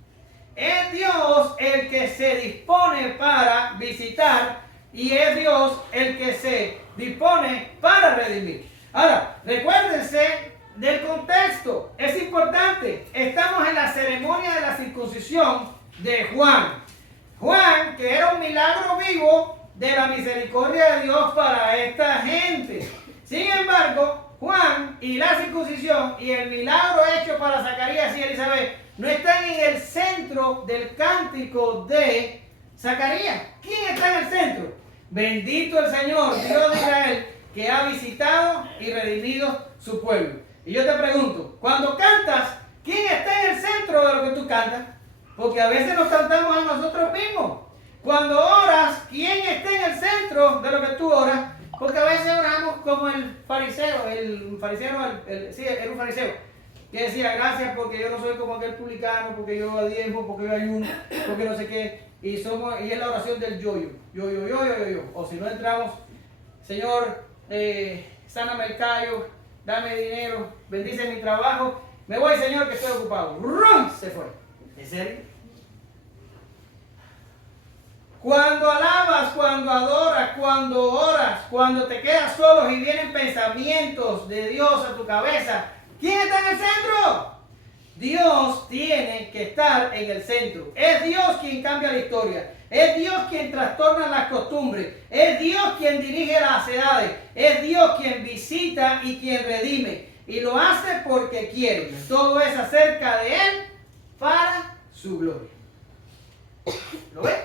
Es Dios el que se dispone para visitar y es Dios el que se dispone para redimir. Ahora, recuérdense del contexto. Es importante. Estamos en la ceremonia de la circuncisión de Juan. Juan, que era un milagro vivo de la misericordia de Dios para esta gente. Sin embargo, Juan y la circuncisión y el milagro hecho para Zacarías y Elizabeth no están en el centro del cántico de Zacarías. ¿Quién está en el centro? Bendito el Señor, Dios de Israel, que ha visitado y redimido su pueblo. Y yo te pregunto, cuando cantas, ¿quién está en el centro de lo que tú cantas? Porque a veces nos cantamos a nosotros mismos. Cuando oras, ¿quién está en el centro de lo que tú oras? Porque a veces oramos como el fariseo, era un fariseo, que decía, gracias porque yo no soy como aquel publicano, porque yo diezmo, porque yo ayuno, porque no sé qué. Y es la oración del yo. O si no entramos, Señor, sáname el callo, dame dinero, bendice mi trabajo. Me voy, Señor, que estoy ocupado. ¡Rum! Se fue. ¿En serio? Cuando alabas, cuando adoras, cuando oras, cuando te quedas solo y vienen pensamientos de Dios a tu cabeza, ¿quién está en el centro? Dios tiene que estar en el centro. Es Dios quien cambia la historia. Es Dios quien trastorna las costumbres. Es Dios quien dirige las edades. Es Dios quien visita y quien redime. Y lo hace porque quiere. Todo es acerca de Él para su gloria. ¿Lo ves?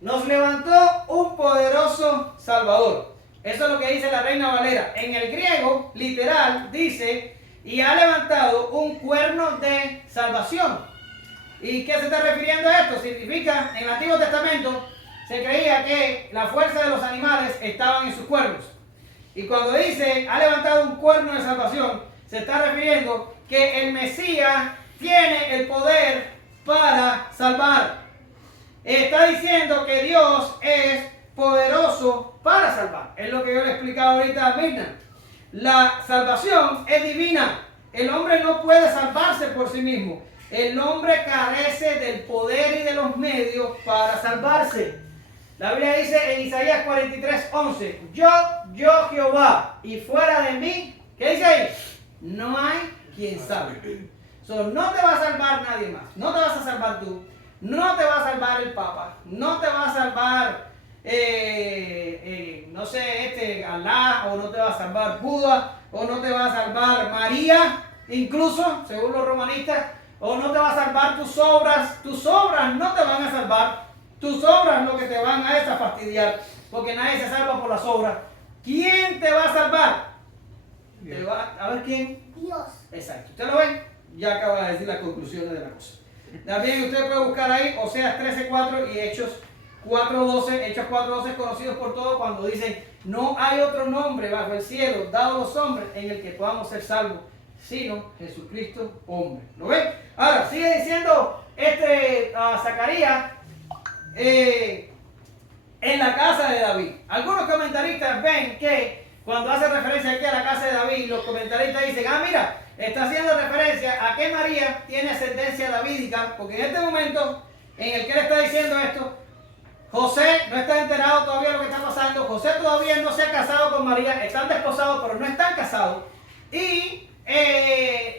Nos levantó un poderoso Salvador. Eso es lo que dice la Reina Valera. En el griego, literal, dice, y ha levantado un cuerno de salvación. ¿Y qué se está refiriendo a esto? Significa, en el Antiguo Testamento, se creía que la fuerza de los animales estaban en sus cuernos. Y cuando dice, ha levantado un cuerno de salvación, se está refiriendo que el Mesías tiene el poder para salvar. Está diciendo que Dios es poderoso para salvar. Es lo que yo le explicaba ahorita a Mirna. La salvación es divina. El hombre no puede salvarse por sí mismo. El hombre carece del poder y de los medios para salvarse. La Biblia dice en Isaías 43:11, yo Jehová, y fuera de mí, ¿qué dice ahí? No hay quien salve. No te va a salvar nadie más. No te vas a salvar tú. No te va a salvar el Papa, no te va a salvar, Alá, o no te va a salvar Buda, o no te va a salvar María, incluso, según los romanistas, o no te va a salvar tus obras no te van a salvar, tus obras lo que te van a es a fastidiar, porque nadie se salva por las obras. ¿Quién te va a salvar? A ver quién. Dios. Exacto, ¿usted lo ve? Ya acaba de decir las conclusiones de la cosa. También usted puede buscar ahí Oseas 13:4 y Hechos 4:12. Hechos 4:12 es conocido por todos cuando dicen, no hay otro nombre bajo el cielo dado a los hombres en el que podamos ser salvos, sino Jesucristo hombre. ¿Lo ven? Ahora, sigue diciendo Zacarías en la casa de David. Algunos comentaristas ven que cuando hace referencia aquí a la casa de David, los comentaristas dicen, mira, está haciendo referencia a que María tiene ascendencia davídica, porque en este momento en el que él está diciendo esto, José no está enterado todavía de lo que está pasando, José todavía no se ha casado con María, están desposados pero no están casados, y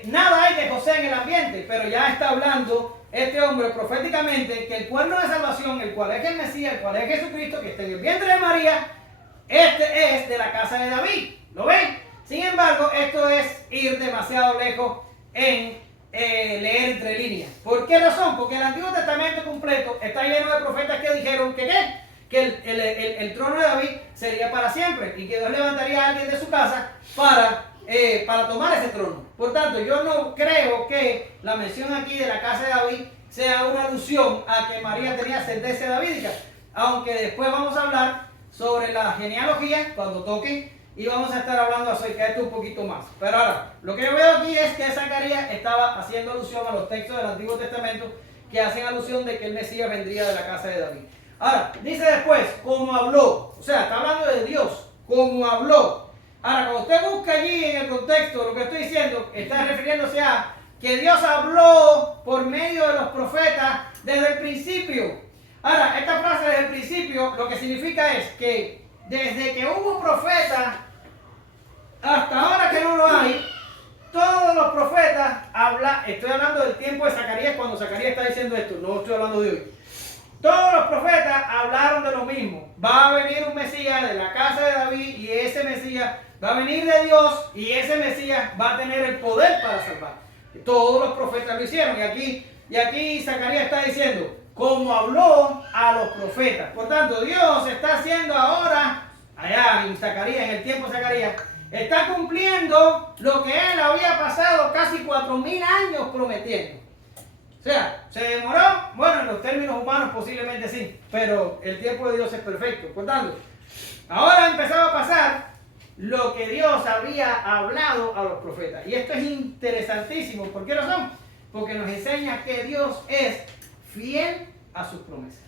nada hay de José en el ambiente, pero ya está hablando este hombre proféticamente que el cuerno de salvación, el cual es el Mesías, el cual es Jesucristo, que está en el vientre de María, este es de la casa de David. ¿Lo ven? Sin embargo, esto es ir demasiado lejos en leer entre líneas. ¿Por qué razón? Porque el Antiguo Testamento completo está lleno de profetas que dijeron que el trono de David sería para siempre y que Dios levantaría a alguien de su casa para tomar ese trono. Por tanto, yo no creo que la mención aquí de la casa de David sea una alusión a que María tenía ascendencia davídica, aunque después vamos a hablar sobre la genealogía cuando toque y vamos a estar hablando acerca de esto un poquito más. Pero ahora, lo que yo veo aquí es que Zacarías estaba haciendo alusión a los textos del Antiguo Testamento que hacen alusión de que el Mesías vendría de la casa de David. Ahora, dice después, como habló, o sea, está hablando de Dios, como habló. Ahora, cuando usted busca allí en el contexto, lo que estoy diciendo, está refiriéndose a que Dios habló por medio de los profetas profeta desde el principio. Ahora, esta frase desde el principio lo que significa es que desde que hubo profeta hasta ahora que no lo hay, todos los profetas hablan, estoy hablando del tiempo de Zacarías cuando Zacarías está diciendo esto, no estoy hablando de hoy. Todos los profetas hablaron de lo mismo. Va a venir un Mesías de la casa de David y ese Mesías va a venir de Dios y ese Mesías va a tener el poder para salvar. Todos los profetas lo hicieron y aquí Zacarías está diciendo, como habló a los profetas. Por tanto, Dios está haciendo ahora, allá en Zacarías, en el tiempo de Zacarías, está cumpliendo lo que él había pasado casi 4.000 años prometiendo. O sea, ¿se demoró? Bueno, en los términos humanos posiblemente sí, pero el tiempo de Dios es perfecto. Por tanto, ahora empezaba a pasar lo que Dios había hablado a los profetas. Y esto es interesantísimo. ¿Por qué razón? Porque nos enseña que Dios es fiel a sus promesas.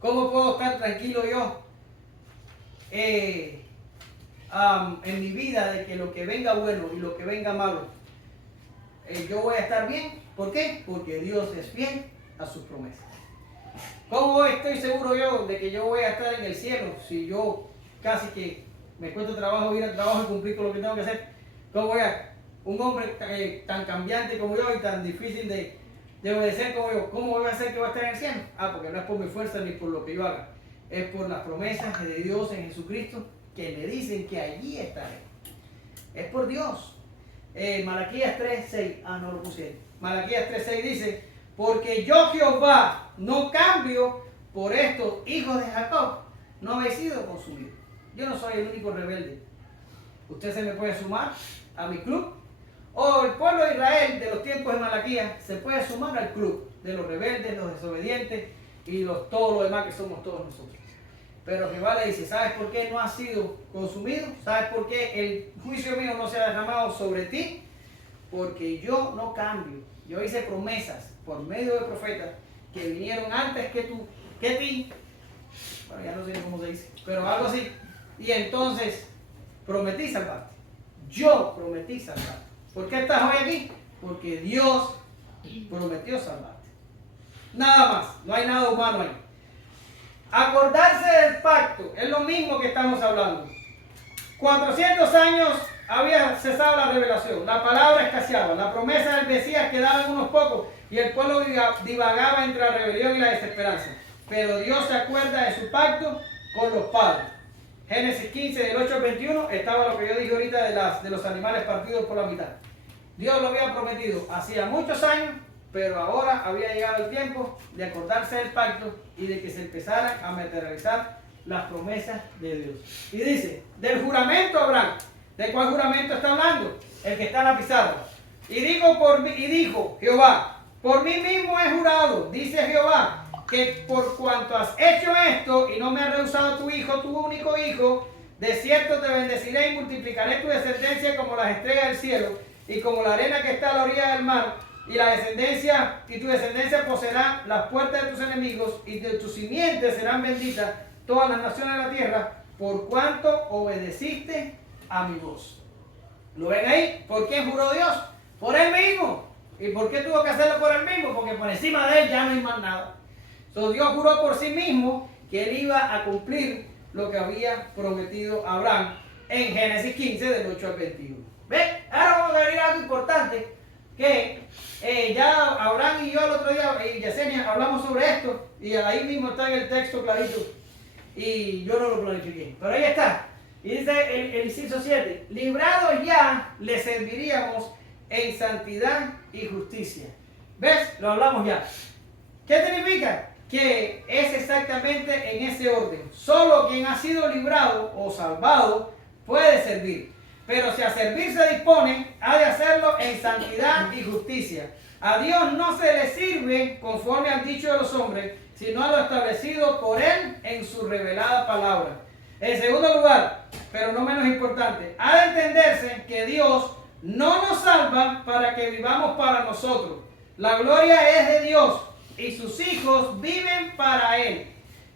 ¿Cómo puedo estar tranquilo yo en mi vida de que lo que venga bueno y lo que venga malo, yo voy a estar bien? ¿Por qué? Porque Dios es fiel a sus promesas. ¿Cómo estoy seguro yo de que yo voy a estar en el cielo si yo casi que me cuesta trabajo ir al trabajo y cumplir con lo que tengo que hacer? ¿Cómo voy a, un hombre tan cambiante como yo y tan difícil de obedecer como yo, cómo voy a hacer que voy a estar en el cielo? Porque no es por mi fuerza ni por lo que yo haga, es por las promesas de Dios en Jesucristo que me dicen que allí estaré. Es por Dios. Malaquías 3:6, no lo puse. Malaquías 3:6 dice, porque yo Jehová no cambio por estos hijos de Jacob, no habéis sido consumidos. Yo no soy el único rebelde. Usted se me puede sumar a mi club, o el pueblo de Israel de los tiempos de Malaquías se puede sumar al club de los rebeldes, los desobedientes y todo lo demás que somos todos nosotros. Pero Jehová le dice, ¿sabes por qué no has sido consumido? ¿Sabes por qué el juicio mío no se ha derramado sobre ti? Porque yo no cambio. Yo hice promesas por medio de profetas que vinieron antes que tú, que ti. Bueno, ya no sé cómo se dice, pero algo así. Y entonces prometí salvarte. Yo prometí salvarte. ¿Por qué estás hoy aquí? Porque Dios prometió salvarte. Nada más, no hay nada humano ahí. Acordarse del pacto es lo mismo que estamos hablando. 400 años había cesado la revelación, la palabra escaseaba, la promesa del Mesías quedaba en unos pocos y el pueblo divagaba entre la rebelión y la desesperanza. Pero Dios se acuerda de su pacto con los padres. Génesis 15, del 8 al 21, estaba lo que yo dije ahorita de los animales partidos por la mitad. Dios lo había prometido hacía muchos años, pero ahora había llegado el tiempo de acordarse del pacto y de que se empezaran a materializar las promesas de Dios. Y dice, del juramento Abraham. ¿De cuál juramento está hablando? El que está en la pizarra. Y dijo Jehová, por mí mismo he jurado, dice Jehová, que por cuanto has hecho esto y no me has rehusado tu hijo, tu único hijo, de cierto te bendeciré y multiplicaré tu descendencia como las estrellas del cielo y como la arena que está a la orilla del mar. Y tu descendencia poseerá las puertas de tus enemigos y de tus simientes serán benditas todas las naciones de la tierra, por cuanto obedeciste a mi voz. ¿Lo ven ahí? ¿Por quién juró Dios? Por él mismo. ¿Y por qué tuvo que hacerlo por él mismo? Porque por encima de él ya no hay más nada. Entonces Dios juró por sí mismo que él iba a cumplir lo que había prometido a Abraham en Génesis 15 del 8 al 21. ¿Ven? Ahora vamos a ver algo importante que ya Abraham y yo el otro día, y Yesenia, hablamos sobre esto y ahí mismo está en el texto clarito y yo no lo planifiqué, pero ahí está. Y dice el inciso 7, librados ya le serviríamos en santidad y justicia. ¿Ves? Lo hablamos ya. ¿Qué significa? Que es exactamente en ese orden. Solo quien ha sido librado o salvado puede servir. Pero si a servir se dispone, ha de hacerlo en santidad y justicia. A Dios no se le sirve conforme al dicho de los hombres, sino a lo establecido por Él en su revelada palabra. En segundo lugar, pero no menos importante, ha de entenderse que Dios no nos salva para que vivamos para nosotros. La gloria es de Dios y sus hijos viven para Él.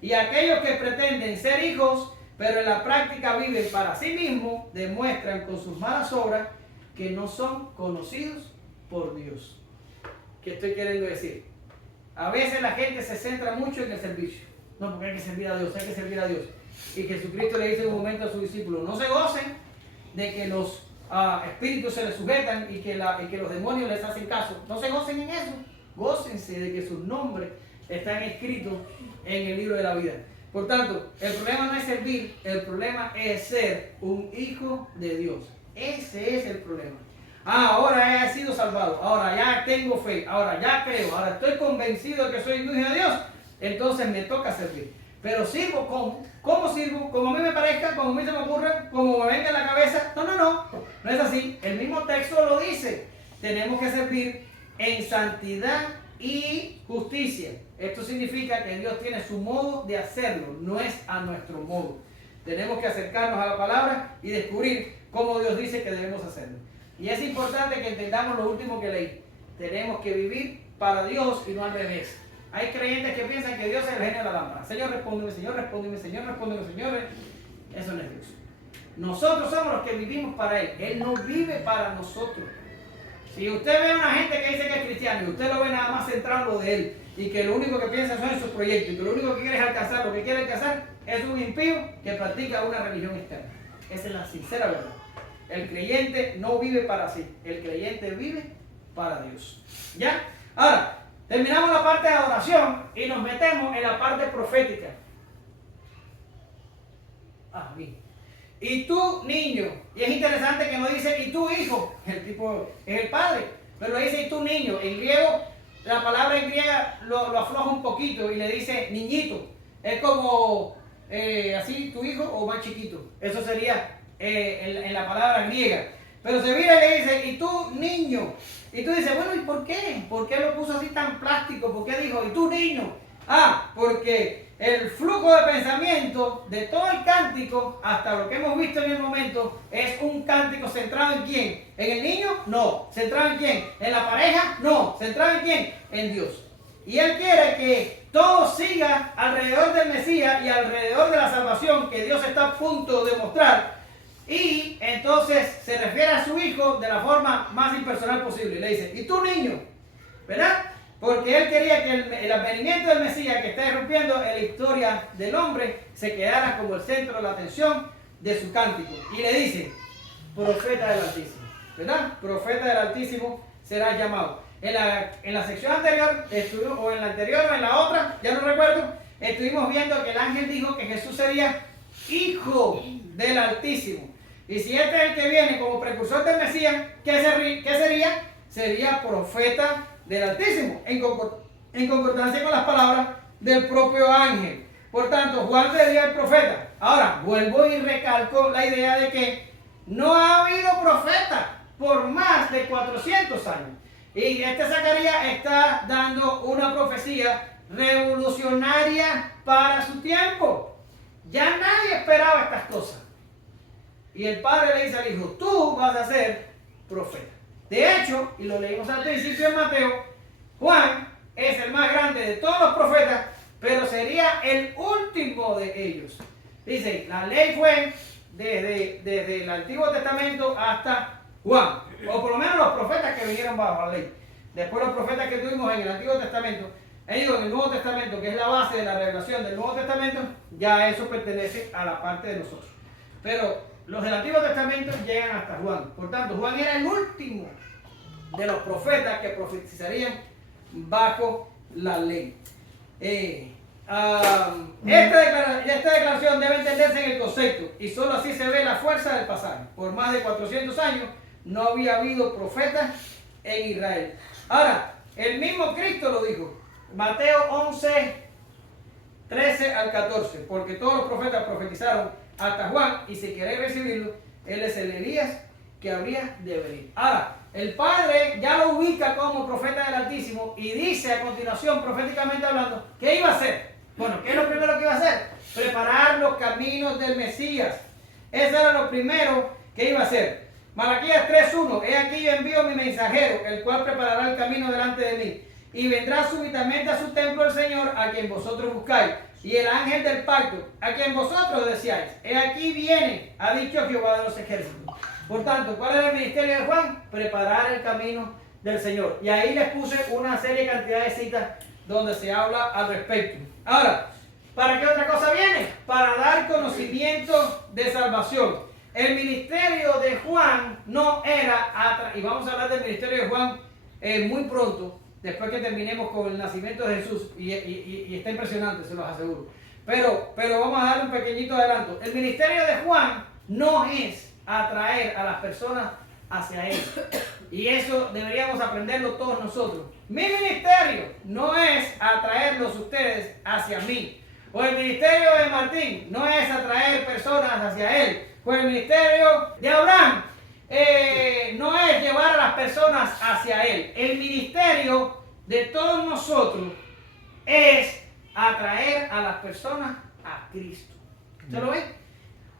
Y aquellos que pretenden ser hijos, pero en la práctica viven para sí mismos, demuestran con sus malas obras que no son conocidos por Dios. que estoy queriendo decir. A veces la gente se centra mucho en el servicio. No, porque hay que servir a Dios, hay que servir a Dios. Y Jesucristo le dice en un momento a sus discípulos, no se gocen de que los espíritus se les sujetan y que los demonios les hacen caso. No se gocen en eso. Gócense de que sus nombres están escritos en el libro de la vida. Por tanto, el problema no es servir, el problema es ser un hijo de Dios. Ese es el problema. Ahora he sido salvado, ahora ya tengo fe, ahora ya creo, ahora estoy convencido de que soy hijo de Dios, entonces me toca servir. Pero sirvo ¿cómo sirvo? Como a mí me parezca, como a mí se me ocurra, como me venga en la cabeza. No es así. El mismo texto lo dice. Tenemos que servir en santidad y justicia. Esto significa que Dios tiene su modo de hacerlo, no es a nuestro modo. Tenemos que acercarnos a la palabra y descubrir cómo Dios dice que debemos hacerlo. Y es importante que entendamos lo último que leí. Tenemos que vivir para Dios y no al revés. Hay creyentes que piensan que Dios es el genio de la lámpara. Señor, respóndeme, Señor, respóndeme, Señor, respóndeme, Señor. Eso no es Dios. Nosotros somos los que vivimos para Él. Él no vive para nosotros. Si usted ve a una gente que dice que es cristiano y usted lo ve nada más centrado en lo de él y que lo único que piensa son en sus proyectos y que lo único que quiere es alcanzar lo que quiere alcanzar, es un impío que practica una religión externa. Esa es la sincera verdad. El creyente no vive para sí. El creyente vive para Dios. ¿Ya? Ahora, terminamos la parte de adoración y nos metemos en la parte profética. Bien. Y tú, niño, y es interesante que no dice y tú, hijo, el tipo es el padre, pero dice y tú, niño. En griego, la palabra en griega lo afloja un poquito y le dice niñito. Es como así, tu hijo o más chiquito. Eso sería en la palabra griega. Pero se mira y le dice y tú, niño. Y tú dices, bueno, ¿y por qué? ¿Por qué lo puso así tan plástico? ¿Por qué dijo y tú, niño? Porque el flujo de pensamiento de todo el cántico, hasta lo que hemos visto en el momento, es un cántico centrado en quién. ¿En el niño? No. ¿Centrado en quién? ¿En la pareja? No. ¿Centrado en quién? En Dios. Y Él quiere que todo siga alrededor del Mesías y alrededor de la salvación que Dios está a punto de mostrar. Y entonces se refiere a su hijo de la forma más impersonal posible. Le dice, ¿y tú, niño? ¿Verdad? Porque Él quería que el advenimiento del Mesías que está irrumpiendo en la historia del hombre se quedara como el centro de la atención de su cántico. Y le dice, profeta del Altísimo. ¿Verdad? Profeta del Altísimo será llamado. En la sección anterior, o en la anterior o en la otra, ya no recuerdo, estuvimos viendo que el ángel dijo que Jesús sería hijo del Altísimo. Y si este es el que viene como precursor del Mesías, ¿qué sería? Sería profeta del Altísimo, en concordancia con las palabras del propio ángel. Por tanto, Juan sería el profeta. Ahora, vuelvo y recalco la idea de que no ha habido profeta por más de 400 años. Y Zacarías está dando una profecía revolucionaria para su tiempo. Ya nadie esperaba estas cosas. Y el padre le dice al hijo, tú vas a ser profeta. De hecho, y lo leímos al principio en Mateo, Juan es el más grande de todos los profetas, pero sería el último de ellos. Dice, la ley fue desde el Antiguo Testamento hasta Juan, o por lo menos los profetas que vinieron bajo la ley. Después los profetas que tuvimos en el Antiguo Testamento, ellos en el Nuevo Testamento, que es la base de la revelación del Nuevo Testamento, ya eso pertenece a la parte de nosotros. Pero los del Antiguo Testamento llegan hasta Juan. Por tanto, Juan era el último de los profetas que profetizarían bajo la ley. Esta declaración debe entenderse en el concepto y solo así se ve la fuerza del pasaje. Por más de 400 años no había habido profetas en Israel. Ahora, el mismo Cristo lo dijo. Mateo 11, 13 al 14. Porque todos los profetas profetizaron hasta Juan, y si queréis recibirlo, él es el Elías que habría de venir. Ahora, el Padre ya lo ubica como profeta del Altísimo y dice a continuación, proféticamente hablando, ¿qué iba a hacer? Bueno, ¿qué es lo primero que iba a hacer? Preparar los caminos del Mesías. Eso era lo primero que iba a hacer. Malaquías 3:1, he aquí yo envío mi mensajero, el cual preparará el camino delante de mí. Y vendrá súbitamente a su templo el Señor, a quien vosotros buscáis. Y el ángel del pacto, a quien vosotros deseáis. He aquí viene, ha dicho Jehová de los ejércitos. Por tanto, ¿cuál era el ministerio de Juan? Preparar el camino del Señor. Y ahí les puse una serie de cantidad de citas donde se habla al respecto. Ahora, ¿para qué otra cosa viene? Para dar conocimiento de salvación. El ministerio de Juan no era, y vamos a hablar del ministerio de Juan muy pronto, después que terminemos con el nacimiento de Jesús, y está impresionante, se los aseguro. Pero vamos a dar un pequeñito adelanto. El ministerio de Juan no es atraer a las personas hacia él. Y eso deberíamos aprenderlo todos nosotros. Mi ministerio no es atraerlos ustedes hacia mí. O el ministerio de Martín no es atraer personas hacia él. O el ministerio de Abraham no es llevar a las personas hacia él. El ministerio de todos nosotros es atraer a las personas a Cristo. ¿Se lo ven?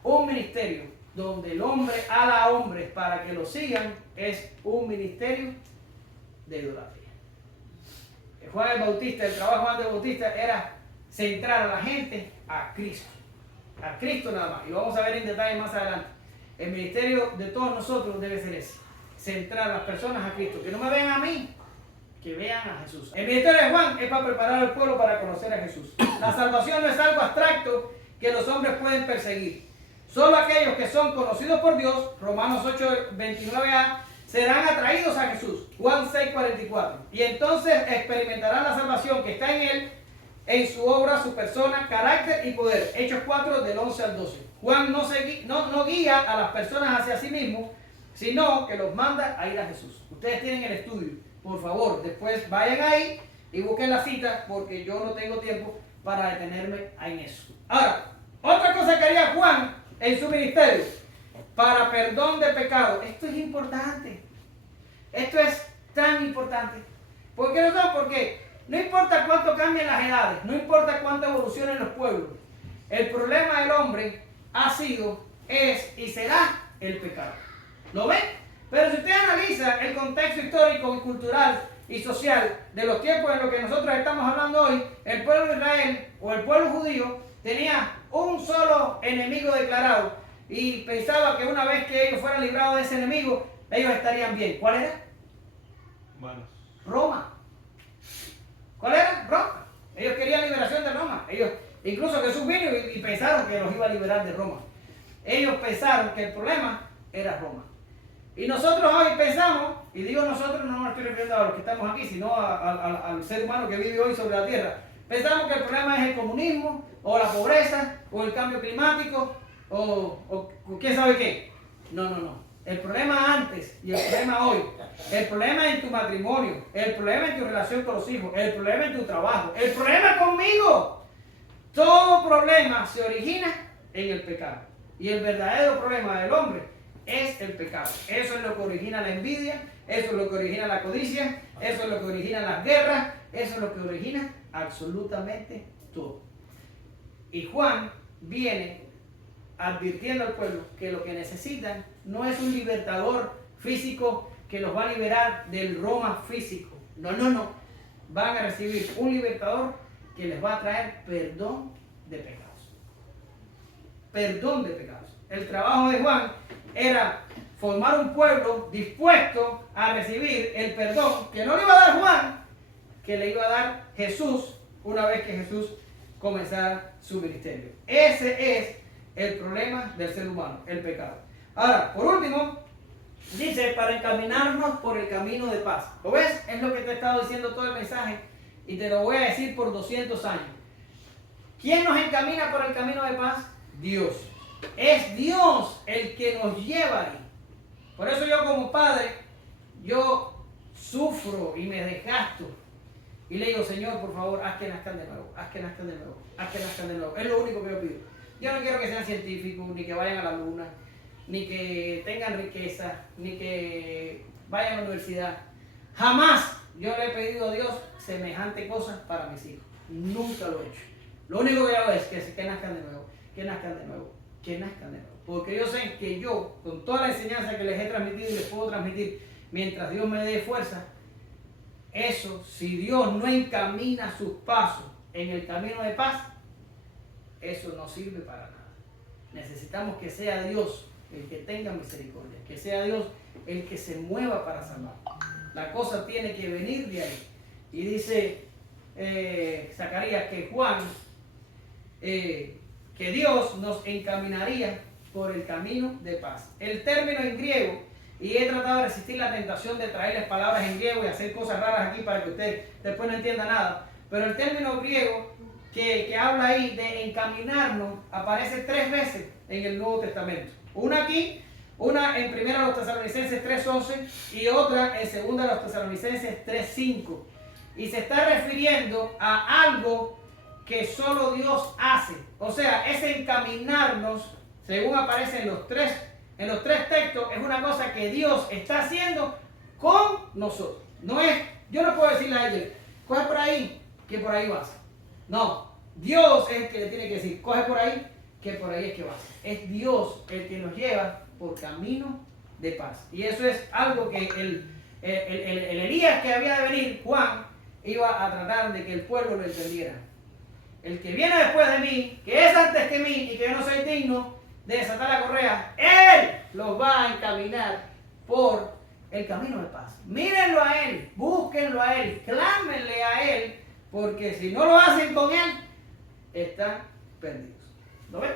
Un ministerio donde el hombre ala a hombres para que lo sigan es un ministerio de idolatría. Juan el Bautista, el trabajo de Juan el Bautista era centrar a la gente a Cristo nada más. Y lo vamos a ver en detalle más adelante. El ministerio de todos nosotros debe ser ese: centrar a las personas a Cristo. Que no me vean a mí, que vean a Jesús. El ministerio de Juan es para preparar al pueblo para conocer a Jesús. La salvación no es algo abstracto que los hombres pueden perseguir. Solo aquellos que son conocidos por Dios, Romanos 8:29a, serán atraídos a Jesús, Juan 6:44. Y entonces experimentarán la salvación que está en él, en su obra, su persona, carácter y poder. Hechos 4 del 11 al 12. Juan no guía a las personas hacia sí mismo, sino que los manda a ir a Jesús. Ustedes tienen el estudio. Por favor, después vayan ahí y busquen la cita, porque yo no tengo tiempo para detenerme en eso. Ahora, otra cosa que haría Juan en su ministerio, para perdón de pecado. Esto es importante. Esto es tan importante. ¿Por qué no saben? Porque no importa cuánto cambien las edades, no importa cuánto evolucionen los pueblos, el problema del hombre ha sido, es y será el pecado. ¿Lo ven? Pero si usted analiza el contexto histórico y cultural y social de los tiempos en los que nosotros estamos hablando hoy, el pueblo de Israel o el pueblo judío tenía un solo enemigo declarado y pensaba que una vez que ellos fueran librados de ese enemigo, ellos estarían bien. ¿Cuál era? Humanos. Roma. ¿Cuál era? Roma. Ellos querían liberación de Roma. Incluso Jesús vino y pensaron que los iba a liberar de Roma. Ellos pensaron que el problema era Roma. Y nosotros hoy pensamos, y digo nosotros, no me estoy refiriendo a los que estamos aquí, sino al ser humano que vive hoy sobre la tierra. Pensamos que el problema es el comunismo, o la pobreza, o el cambio climático, o quién sabe qué. No. El problema antes y el problema hoy, el problema en tu matrimonio, el problema en tu relación con los hijos, el problema en tu trabajo, el problema conmigo. Todo problema se origina en el pecado. Y el verdadero problema del hombre es el pecado. Eso es lo que origina la envidia, eso es lo que origina la codicia, eso es lo que origina las guerras, eso es lo que origina absolutamente todo. Y Juan viene advirtiendo al pueblo que lo que necesitan no es un libertador físico que los va a liberar del Roma físico. No. Van a recibir un libertador que les va a traer perdón de pecados. Perdón de pecados. El trabajo de Juan era formar un pueblo dispuesto a recibir el perdón que no le iba a dar Juan, que le iba a dar Jesús una vez que Jesús comenzara su ministerio. Ese es el problema del ser humano, el pecado. Ahora, por último, dice, para encaminarnos por el camino de paz. ¿Lo ves? Es lo que te he estado diciendo todo el mensaje y te lo voy a decir por 200 años. ¿Quién nos encamina por el camino de paz? Dios. Es Dios el que nos lleva ahí. Por eso yo como padre, yo sufro y me desgasto. Y le digo, Señor, por favor, haz que nazcan de nuevo, haz que nazcan de nuevo, haz que nazcan de nuevo. Es lo único que yo pido. Yo no quiero que sean científicos, ni que vayan a la luna, ni que tengan riqueza, ni que vayan a la universidad. Jamás yo le he pedido a Dios semejante cosa para mis hijos. Nunca lo he hecho. Lo único que hago es que nazcan de nuevo, que nazcan de nuevo, que nazcan de nuevo. Porque yo sé que yo, con toda la enseñanza que les he transmitido y les puedo transmitir, mientras Dios me dé fuerza, eso, si Dios no encamina sus pasos en el camino de paz, eso no sirve para nada. Necesitamos que sea Dios el que tenga misericordia, que sea Dios el que se mueva para salvar. La cosa tiene que venir de ahí. Y dice Zacarías que Juan, que Dios nos encaminaría por el camino de paz. El término en griego, y he tratado de resistir la tentación de traerles palabras en griego y hacer cosas raras aquí para que usted después no entienda nada, pero el término griego que habla ahí de encaminarnos aparece 3 veces en el Nuevo Testamento. Una aquí, una en 1 Tesalonicenses 3:11 y otra en 2 Tesalonicenses 3:5. Y se está refiriendo a algo que solo Dios hace. O sea, ese encaminarnos, según aparece en los tres textos, es una cosa que Dios está haciendo con nosotros. No es, yo no puedo decirle a ellos, coge por ahí, que por ahí vas. No, Dios es el que le tiene que decir, coge por ahí, que por ahí es que vas. Es Dios el que nos lleva por camino de paz. Y eso es algo que el Elías que había de venir, Juan, iba a tratar de que el pueblo lo entendiera. El que viene después de mí, que es antes que mí y que yo no soy digno de desatar la correa, Él los va a encaminar por el camino de paz. Mírenlo a Él, búsquenlo a Él, clámenle a Él, porque si no lo hacen con Él, están perdidos. ¿Lo ven?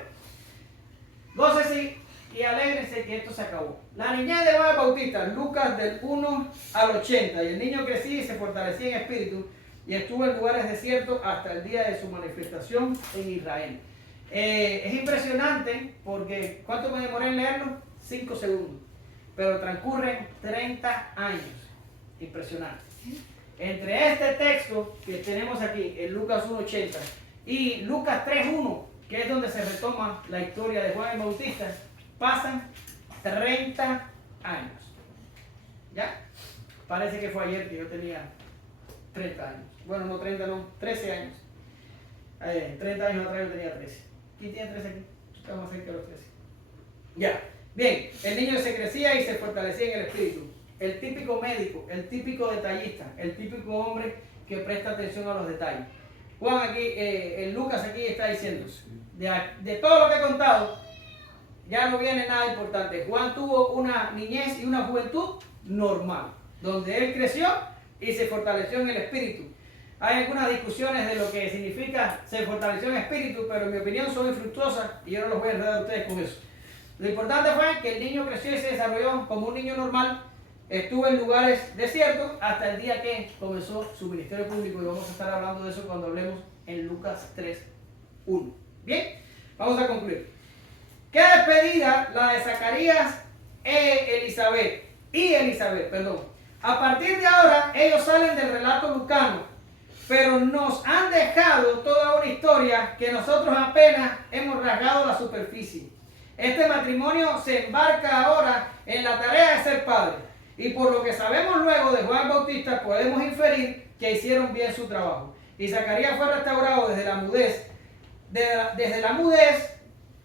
Gócese y alégrense que esto se acabó. La niñez de Juan el Bautista, Lucas del 1 al 80, y el niño crecía y se fortalecía en espíritu, y estuvo en lugares desiertos hasta el día de su manifestación en Israel. Es impresionante porque, ¿cuánto me demoré en leerlo? 5 segundos. Pero transcurren 30 años. Impresionante. Entre este texto que tenemos aquí, en Lucas 1:80, y Lucas 3:1, que es donde se retoma la historia de Juan el Bautista, pasan 30 años. ¿Ya? Parece que fue ayer que yo tenía 30 años. Bueno, no 30, no, 13 años. 30 años atrás yo tenía 13. ¿Quién tiene 13 aquí? Estamos cerca de los 13. Ya. Bien, el niño se crecía y se fortalecía en el espíritu. El típico médico, el típico detallista, el típico hombre que presta atención a los detalles. Juan aquí, Lucas aquí está diciendo, de todo lo que he contado, ya no viene nada importante. Juan tuvo una niñez y una juventud normal, donde él creció y se fortaleció en el espíritu. Hay algunas discusiones de lo que significa se fortaleció en espíritu, pero en mi opinión son infructuosas y yo no los voy a enredar a ustedes con eso. Lo importante fue que el niño creció y se desarrolló como un niño normal, estuvo en lugares desiertos hasta el día que comenzó su ministerio público, y vamos a estar hablando de eso cuando hablemos en Lucas 3:1. Bien, vamos a concluir. ¿Qué despedida la de Zacarías y Elizabeth, perdón. A partir de ahora ellos salen del relato lucano, pero nos han dejado toda una historia que nosotros apenas hemos rasgado la superficie. Este matrimonio se embarca ahora en la tarea de ser padre, y por lo que sabemos luego de Juan Bautista podemos inferir que hicieron bien su trabajo. Y Zacarías fue restaurado desde la mudez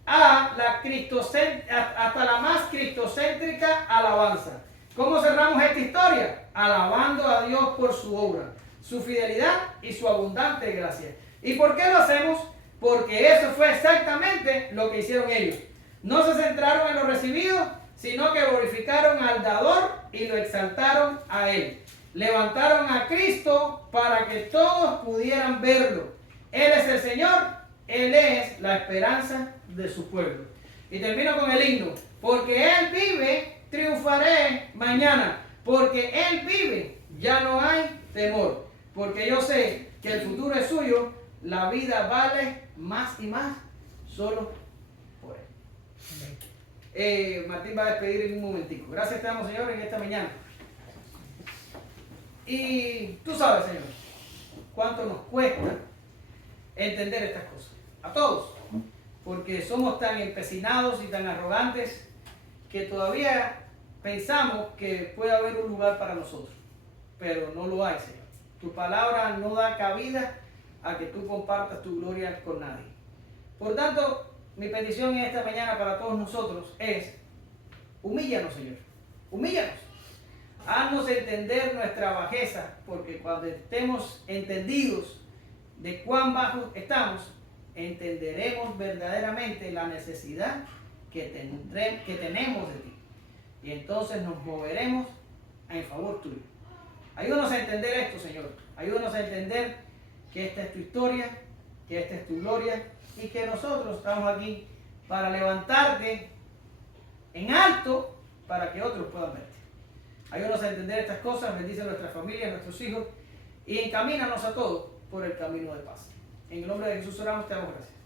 hasta la más cristocéntrica alabanza. ¿Cómo cerramos esta historia? Alabando a Dios por su obra, su fidelidad y su abundante gracia. ¿Y por qué lo hacemos? Porque eso fue exactamente lo que hicieron ellos. No se centraron en lo recibido, sino que glorificaron al dador y lo exaltaron a Él. Levantaron a Cristo para que todos pudieran verlo. Él es el Señor, Él es la esperanza de su pueblo. Y termino con el himno. Porque Él vive, triunfaré mañana. Porque Él vive, ya no hay temor. Porque yo sé que el futuro es suyo, la vida vale más y más solo por Él. Martín va a despedir en un momentico. Gracias te damos, Señor, en esta mañana. Y tú sabes, Señor, cuánto nos cuesta entender estas cosas. A todos. Porque somos tan empecinados y tan arrogantes que todavía pensamos que puede haber un lugar para nosotros. Pero no lo hay, Señor. Tu palabra no da cabida a que tú compartas tu gloria con nadie. Por tanto, mi petición en esta mañana para todos nosotros es: humíllanos, Señor. Humíllanos. Haznos entender nuestra bajeza, porque cuando estemos entendidos de cuán bajos estamos, entenderemos verdaderamente la necesidad que tenemos de ti. Y entonces nos moveremos en favor tuyo. Ayúdanos a entender esto, Señor. Ayúdanos a entender que esta es tu historia, que esta es tu gloria y que nosotros estamos aquí para levantarte en alto para que otros puedan verte. Ayúdanos a entender estas cosas, bendice a nuestras familias, a nuestros hijos y encamínanos a todos por el camino de paz. En el nombre de Jesús oramos, te damos gracias.